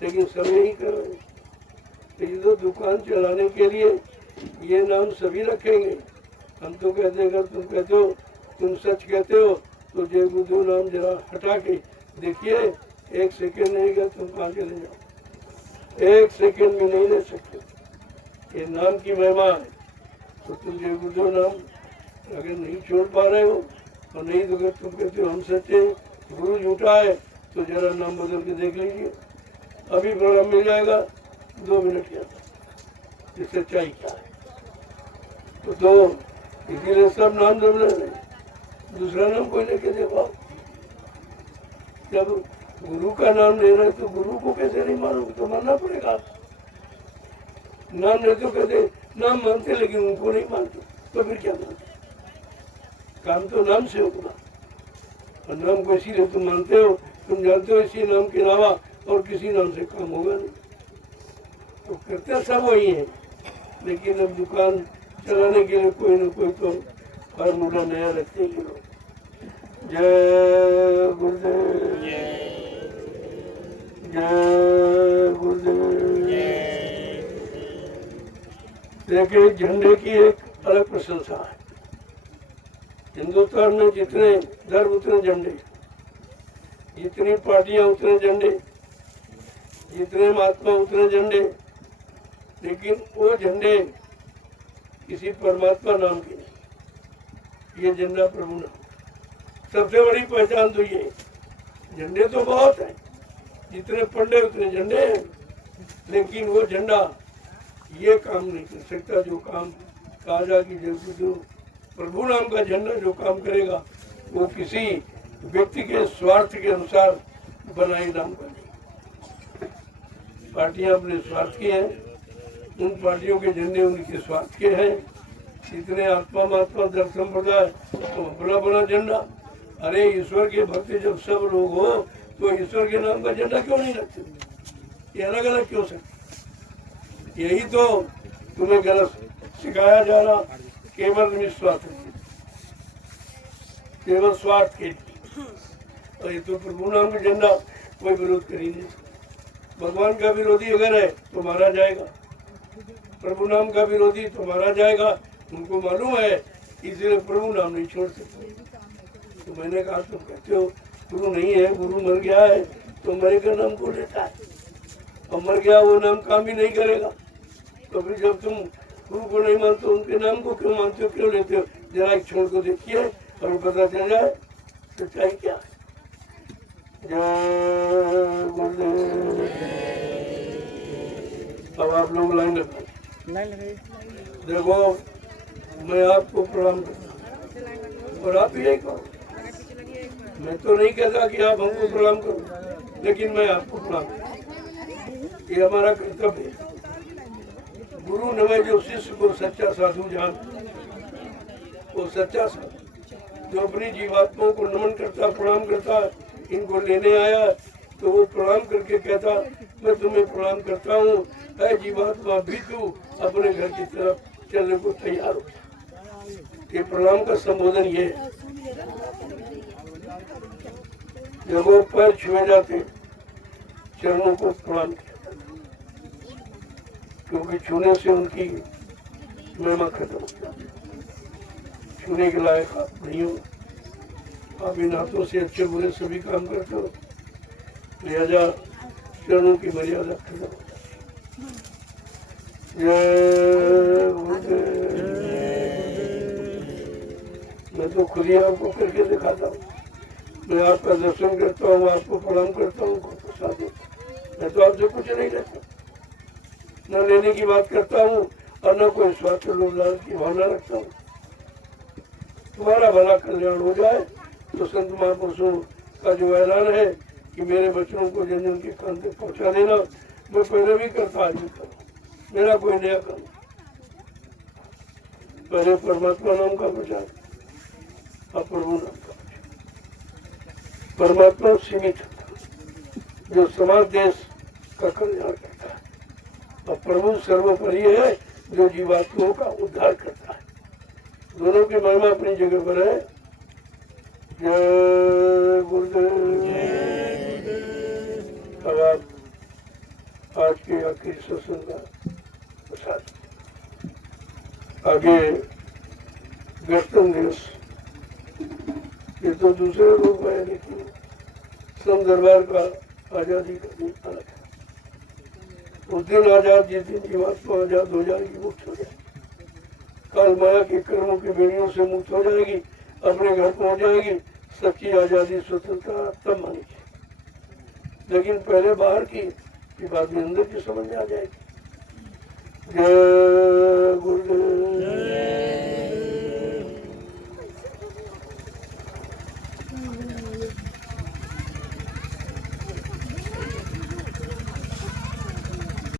लेकिन सब यही कर रहे हैं। तो ये तो दुकान चलाने के लिए ये नाम सभी रखेंगे। हम तो कहते हैं, अगर तुम कहते हो, तुम सच कहते हो तो जय गुरुदेव नाम जरा हटा के देखिए, 1 सेकेंड नहीं गया तुम कहाँ चले जाओ, 1 सेकेंड में नहीं ले सकते। ये नाम की महिमा है। तो तुम जय गुरुदेव नाम अगर नहीं छोड़ पा रहे हो और नहीं तो अगर तुम कहते हो हम सच्चे गुरु झूठा है, तो जरा नाम बदल के देख लीजिए, अभी प्रोग्राम मिल जाएगा 2 मिनट के अंदर कि सच्चाई क्या है। तो इसीलिए सब नाम जब ले रहे, दूसरा नाम कोई लेके देखो। जब गुरु का नाम ले रहे तो गुरु को कैसे नहीं मानोगे, तो मानना पड़ेगा। नाम ले तो कहते नाम मानते लेकिन उनको नहीं मानते, तो फिर क्या मानते। काम तो नाम से होगा और नाम को इसीलिए तुम मानते हो, तुम जानते हो इसी नाम के अलावा और किसी नाम से काम होगा नहीं। तो करते सब वही है, लेकिन अब दुकान चलाने के लिए कोई ना कोई तो फार्मूला नया रखते ही लोग। जय गुरुदेव, जय गुरुदेव। देखिए, झंडे की एक अलग प्रशंसा है। हिंदुस्तान में जितने धर्म उतने झंडे, जितनी पार्टियां उतने झंडे, जितने महात्मा उतने झंडे, लेकिन वो झंडे किसी परमात्मा नाम के नहीं। ये झंडा प्रभु नाम, सबसे बड़ी पहचान तो ये। झंडे तो बहुत हैं, जितने पंडे उतने झंडे हैं, लेकिन वो झंडा ये काम नहीं कर सकता जो काम कहा जा कि जो प्रभु नाम का झंडा जो काम करेगा वो किसी व्यक्ति के स्वार्थ के अनुसार बनाए नाम का नहीं। पार्टियां अपने स्वार्थ की हैं, उन पार्टियों के झंडे उनके स्वार्थ के हैं। इतने आत्मा महात्मा दर्शन संप्रदाय तो बड़ा बड़ा झंडा। अरे ईश्वर के भक्त जब सब लोग हो तो ईश्वर के नाम का झंडा क्यों नहीं रखते? ये अलग अलग क्यों सकते? यही तो तुम्हें गलत सिखाया जा रहा, केवल निस्वार्थ, केवल स्वार्थ के लिए। और ये तो प्रभु नाम का झंडा कोई विरोध कर ही नहीं सकता। भगवान का विरोधी अगर है तो मारा जाएगा, प्रभु नाम का विरोधी तो मारा जाएगा, उनको मालूम है, इसलिए प्रभु नाम नहीं छोड़ सकते। तो मैंने कहा तुम कहते हो गुरु नहीं है, गुरु मर गया है, तो मरे का नाम को लेता है और मर गया वो नाम काम भी नहीं करेगा। तो फिर जब तुम गुरु को नहीं मानते उनके नाम को क्यों मानते हो, क्यों लेते हो? जरा एक छोड़ को देखिए और पता चल जाए सच्चाई क्या है। जय गुरुदेव। अब आप लोग लाइन लगाइए। देखो, मैं आपको प्रणाम करता और आप यही करो। मैं तो नहीं कहता कि आप हमको प्रणाम करो, लेकिन मैं आपको प्रणाम करता। ये हमारा कर्तव्य है। गुरु नवे जो शिष्य को सच्चा साधु जान, वो सच्चा साधु जो अपनी जीवात्माओं को नमन करता, प्रणाम करता, इनको लेने आया तो वो प्रणाम करके कहता मैं तुम्हें प्रणाम करता हूँ, है जीवात्मा भी तू अपने घर की तरफ चलने को तैयार हो। ये प्रणाम का संबोधन ये है। जब वो पैर छुए जाते चरणों को प्रणाम किया, क्योंकि छूने से उनकी महिमा खत्म हो जाती। छूने के लायक आप नहीं हो, आप इन हाथों से अच्छे बुरे सभी काम करते हो, लिहाजा चरणों की मर्यादा खत्म हो जाती है। जय गुरुदेव। मैं तो खुद ही आपको करके दिखाता हूँ, मैं आपका दर्शन करता हूँ, आपको प्रणाम करता हूँ, प्रसाद देता हूँ। मैं तो आपसे कुछ नहीं लेता, न लेने की बात करता हूँ और न कोई स्वार्थ लोभ लालच की भावना रखता हूँ। तुम्हारा भला कल्याण हो जाए तो संत महापुरुषों का जो ऐलान है कि मेरे बच्चों को जन जन के कान तक पहुँचा देना, मैं पहले भी करता आज भी करूँ, मेरा कोई नया काम। पहले परमात्मा नाम का प्रचार, अब प्रभु नाम का प्रचार। परमात्मा सीमित होता जो समाज देश का कल्याण करता है, और प्रभु सर्वोपरि है जो जीवात्माओं का उद्धार करता है। दोनों की महिमा अपनी जगह पर है। जय गुरुदेव। अब आप आज के आखिरी सत्संग का प्रसाद। आगे गणतंत्र दिवस, ये तो दूसरे लोग है, लेकिन सम दरबार का आजादी का दिन अलग है। उस दिन आजाद, जिस दिन जीवात्मा आजाद हो जाएगी, मुक्त हो जाएगी, काल माया के कर्मों की बेड़ियों से मुक्त हो जाएगी, अपने घर पहुंच जाएगी, सच्ची आजादी स्वतंत्रता तब मानेगी। लेकिन पहले बाहर की बाद में अंदर की समझ में आ जाएगी। जय गुरुदेव।